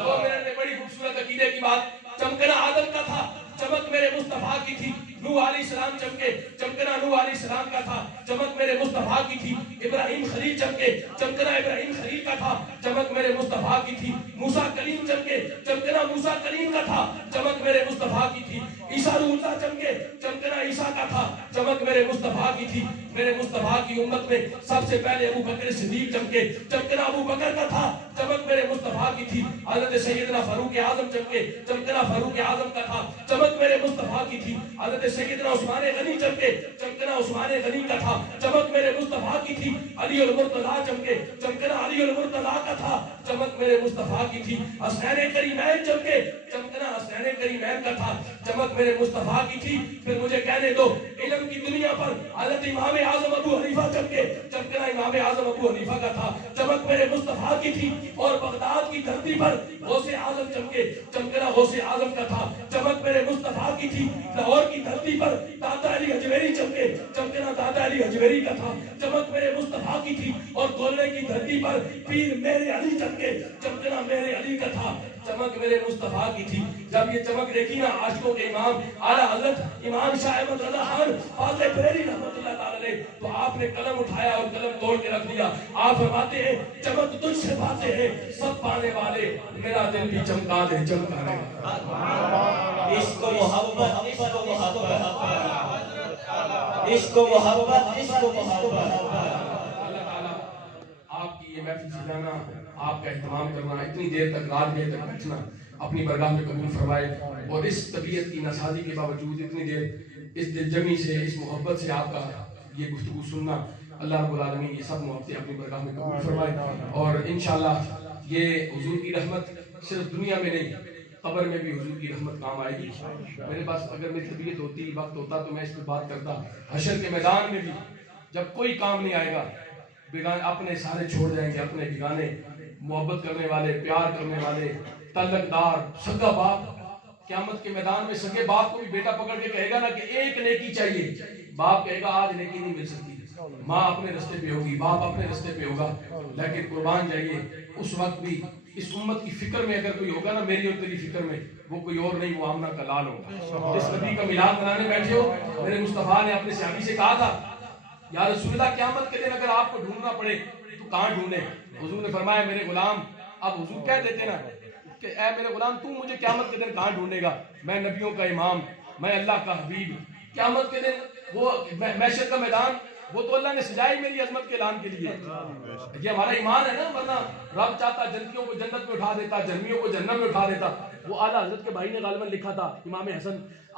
2 منٹ میں بڑی خوبصورت عقیدے کی بات, چمکنا آدم کا تھا, چمک میرے مصطفیٰ کی تھی. نوح علیہ السلام چمکے, چمکنا نوح علیہ السلام کا تھا, چمک میرے مصطفیٰ کی تھی. ابراہیم خلیل چمکے, چمکنا ابراہیم خلیل کا تھا, چمک میرے مصطفیٰ کی تھی. موسیٰ کلیم چمکے, چمکنا موسیٰ کلیم کا تھا, چمک میرے مصطفیٰ کی تھی. عیسیٰ روح اللہ چمکے, چمکنا عیسیٰ کا تھا, چمک میرے مصطفیٰ کی تھی. میرے مصطفیٰ کی امت میں سب سے پہلے ابو بکر صدیق چمکے, چمکنا ابو بکر کا تھا, چمک میرے مصطفیٰ کی تھی. حضرت سیدنا فاروق اعظم چمکے, چمکنا فاروق اعظم کا تھا, چمک میرے مصطفیٰ کی تھی. حضرت سیدنا عثمان غنی چمکے, چمکنا عثمان غنی کا تھا, چمک میرے مصطفیٰ کی تھی. علی المرتضیٰ چمکے, چمکنا علی المرتضیٰ کا تھا, چمک میرے مصطفیٰ کی تھی. حسین کریمین چمکے, چمکنا حسین کریمین کا تھا, چمک میرے مصطفیٰ کی تھی. پھر مجھے کہنے دو علم کی دنیا پر حضرت امام اعظم ابو حنیفہ چمکے, چمکنا امام اعظم ابو حنیفہ کا تھا, چمک میرے مصطفیٰ کی تھی. اور بغداد کی دھرتی پر غوث اعظم چمکے, چمکنا غوث اعظم کا تھا, چمک میرے مصطفیٰ کی تھی. لاہور کی دھرتی پر دادا علی حجویری چمکے, چمکنا دادا علی حجویری کا تھا, چمک میرے مصطفیٰ کی تھی. اور گولنے کی دھرتی پر پیر میرے علی چمکے, چمکنا میرے علی کا تھا, چمک میرے مصطفیٰ کی تھی. جب یہ چمک دیکھی نا عاشقوں کے امام اعلیٰ حضرت امام شاہ احمد رضا خان فاضل بریلوی رحمۃ اللہ تعالی علیہ, تو آپ نے قلم اٹھایا اور قلم توڑ کے رکھ دیا. آپ فرماتے ہیں چمک تجھ سے پاتے ہیں سب پانے والے, میرا دل بھی چمکا دے چمکانے. عشق و محبت, عشق و محبت. عشق و محبت عشق و محبت اللہ تعالیٰ آپ کی یہ محفل سجانا، آپ کا اہتمام کرنا، اتنی دیر تک رات دیر تک بیٹھنا اپنی برگاہ میں قبول فرمائے، اور اس طبیعت کی ناسازی کے باوجود اتنی دیر اس دل جمی سے، اس محبت سے آپ کا یہ گفتگو سننا، اللہ رب العالمین یہ سب محبتیں اپنی برگاہ میں قبول فرمائے، اور انشاءاللہ یہ حضور کی رحمت صرف دنیا میں نہیں قبر میں بھی حضور کی رحمت کام آئے گی۔ میرے پاس اگر میری طبیعت ہوتی، وقت ہوتا تو میں اس پہ بات کرتا، حشر کے میدان میں بھی جب کوئی کام نہیں آئے گا، بیگانے اپنے سارے چھوڑ جائیں گے، اپنے بیگانے محبت کرنے والے، پیار کرنے والے، تعلق دار، سگا باپ، قیامت کے میدان میں سگے باپ کو بھی بیٹا پکڑ کے کہے گا نا کہ ایک نیکی چاہیے، باپ کہے گا آج نیکی نہیں مل سکتی، ماں اپنے رستے پہ ہوگی، باپ اپنے رستے پہ ہوگا، لیکن قربان جائیے اس وقت بھی اس امت کی فکر میں اگر کوئی ہوگا نا، میری اور تیری فکر میں، وہ کوئی اور نہیں، وہ آمنہ کا لال ہوگا۔ جس نبی کا میلاد منانے بیٹھے ہو، میرے مصطفیٰ نے اپنے صحابی سے کہا تھا یا رسول اللہ قیامت کے دن اگر آپ کو ڈھونڈنا پڑے تو کہاں ڈھونڈے؟ حضور نے فرمایا میرے غلام، اب حضور کہہ دیتے نا کہ اے میرے غلام تو مجھے قیامت کے دن کہاں ڈھونڈے گا، میں نبیوں کا امام، میں اللہ کا حبیب، قیامت کے دن وہ محشر کا میدان وہ تو اللہ نے سجائی میری عظمت کے اعلان کے لیے، یہ ہمارا ایمان ہے نا، ورنہ رب چاہتا جنتیوں کو جنت میں اٹھا دیتا، جہنمیوں کو جہنم میں اٹھا دیتا۔ وہ اعلیٰ حضرت کے بھائی نے غالباً لکھا تھا، امام حسن،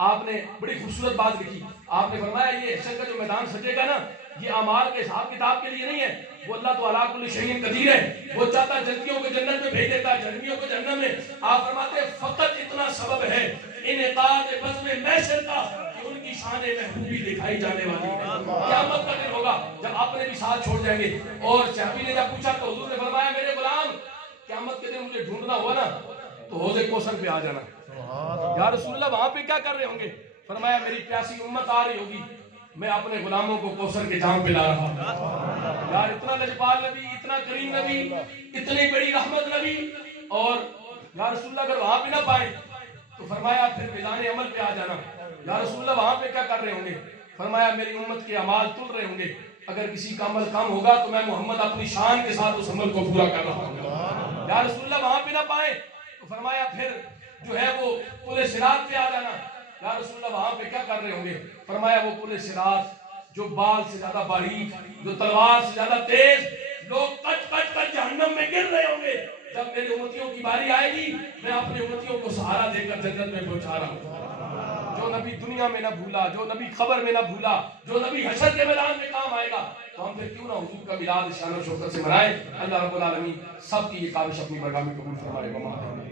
آپ نے بڑی خوبصورت بات لکھی، آپ نے فرمایا یہ حشر کا جو میدان سجے گا نا، یہ اعمال کے حساب کتاب کے لیے نہیں ہے، وہ اللہ تو علی کل شیء قدیر ہے، وہ چاہتا جنتیوں کو جنت میں بھیج دیتا، جہنمیوں کو جہنم میں۔ آپ فرماتے ہیں فقط اتنا سبب ہے انعقاد بزم محشر کا کہ ان کی شان محبوبی دکھائی جانے والی ہے، قیامت کا دن ہوگا جب اپنے بھی ساتھ چھوڑ جائیں گے۔ اور صحابی نے جب پوچھا تو حضور نے فرمایا میرے غلام قیامت کے دن مجھے ڈھونڈنا ہوا نا تو حوض کوثر پہ آ جانا۔ یا رسول اللہ وہاں پہ کیا کر رہے ہوں گے؟ فرمایا میری پیاسی امت آ رہی ہوگی، میں اپنے غلاموں کو کوثر کے جام پہ لا رہا ہوں۔ یار اتنا لجپال نبی، اتنا کریم نبی، اتنی بڑی رحمت نبی، اور یا رسول اللہ اگر وہاں پہ نہ پائے تو فرمایا پھر میدان عمل پہ آ جانا۔ یا رسول اللہ وہاں پہ کیا کر رہے ہوں گے؟ فرمایا میری امت کے اعمال تل رہے ہوں گے، اگر کسی کا عمل کم ہوگا تو میں محمد اپنی شان کے ساتھ اس عمل کو پورا کر رہا ہوں۔ یا رسول اللہ وہاں پہ نہ پائے تو فرمایا پھر جو ہے وہ پل صراط پہ آ جانا۔ یا رسول اللہ وہاں پہ کیا کر رہے ہوں گے؟ فرمایا وہ پل صراط جو بال سے زیادہ باریک، جو تلوار سے زیادہ تیز، لوگ کٹ کٹ کر جہنم میں گر رہے ہوں گے، جب میرے امتیوں کی باری آئے گی میں اپنے امتیوں کو سہارا دے کر جنت میں پہنچا رہا ہوں۔ جو نبی دنیا میں نہ بھولا، جو نبی خبر میں نہ بھولا، جو نبی حشر کے میدان میں کام آئے گا، تو ہم پھر کیوں نہ حضور کا میلاد شان و شوکت سے منائے۔ اللہ رب العالمین سب کی یہ کاوش اپنی برگاہ میں قبول فرمائے۔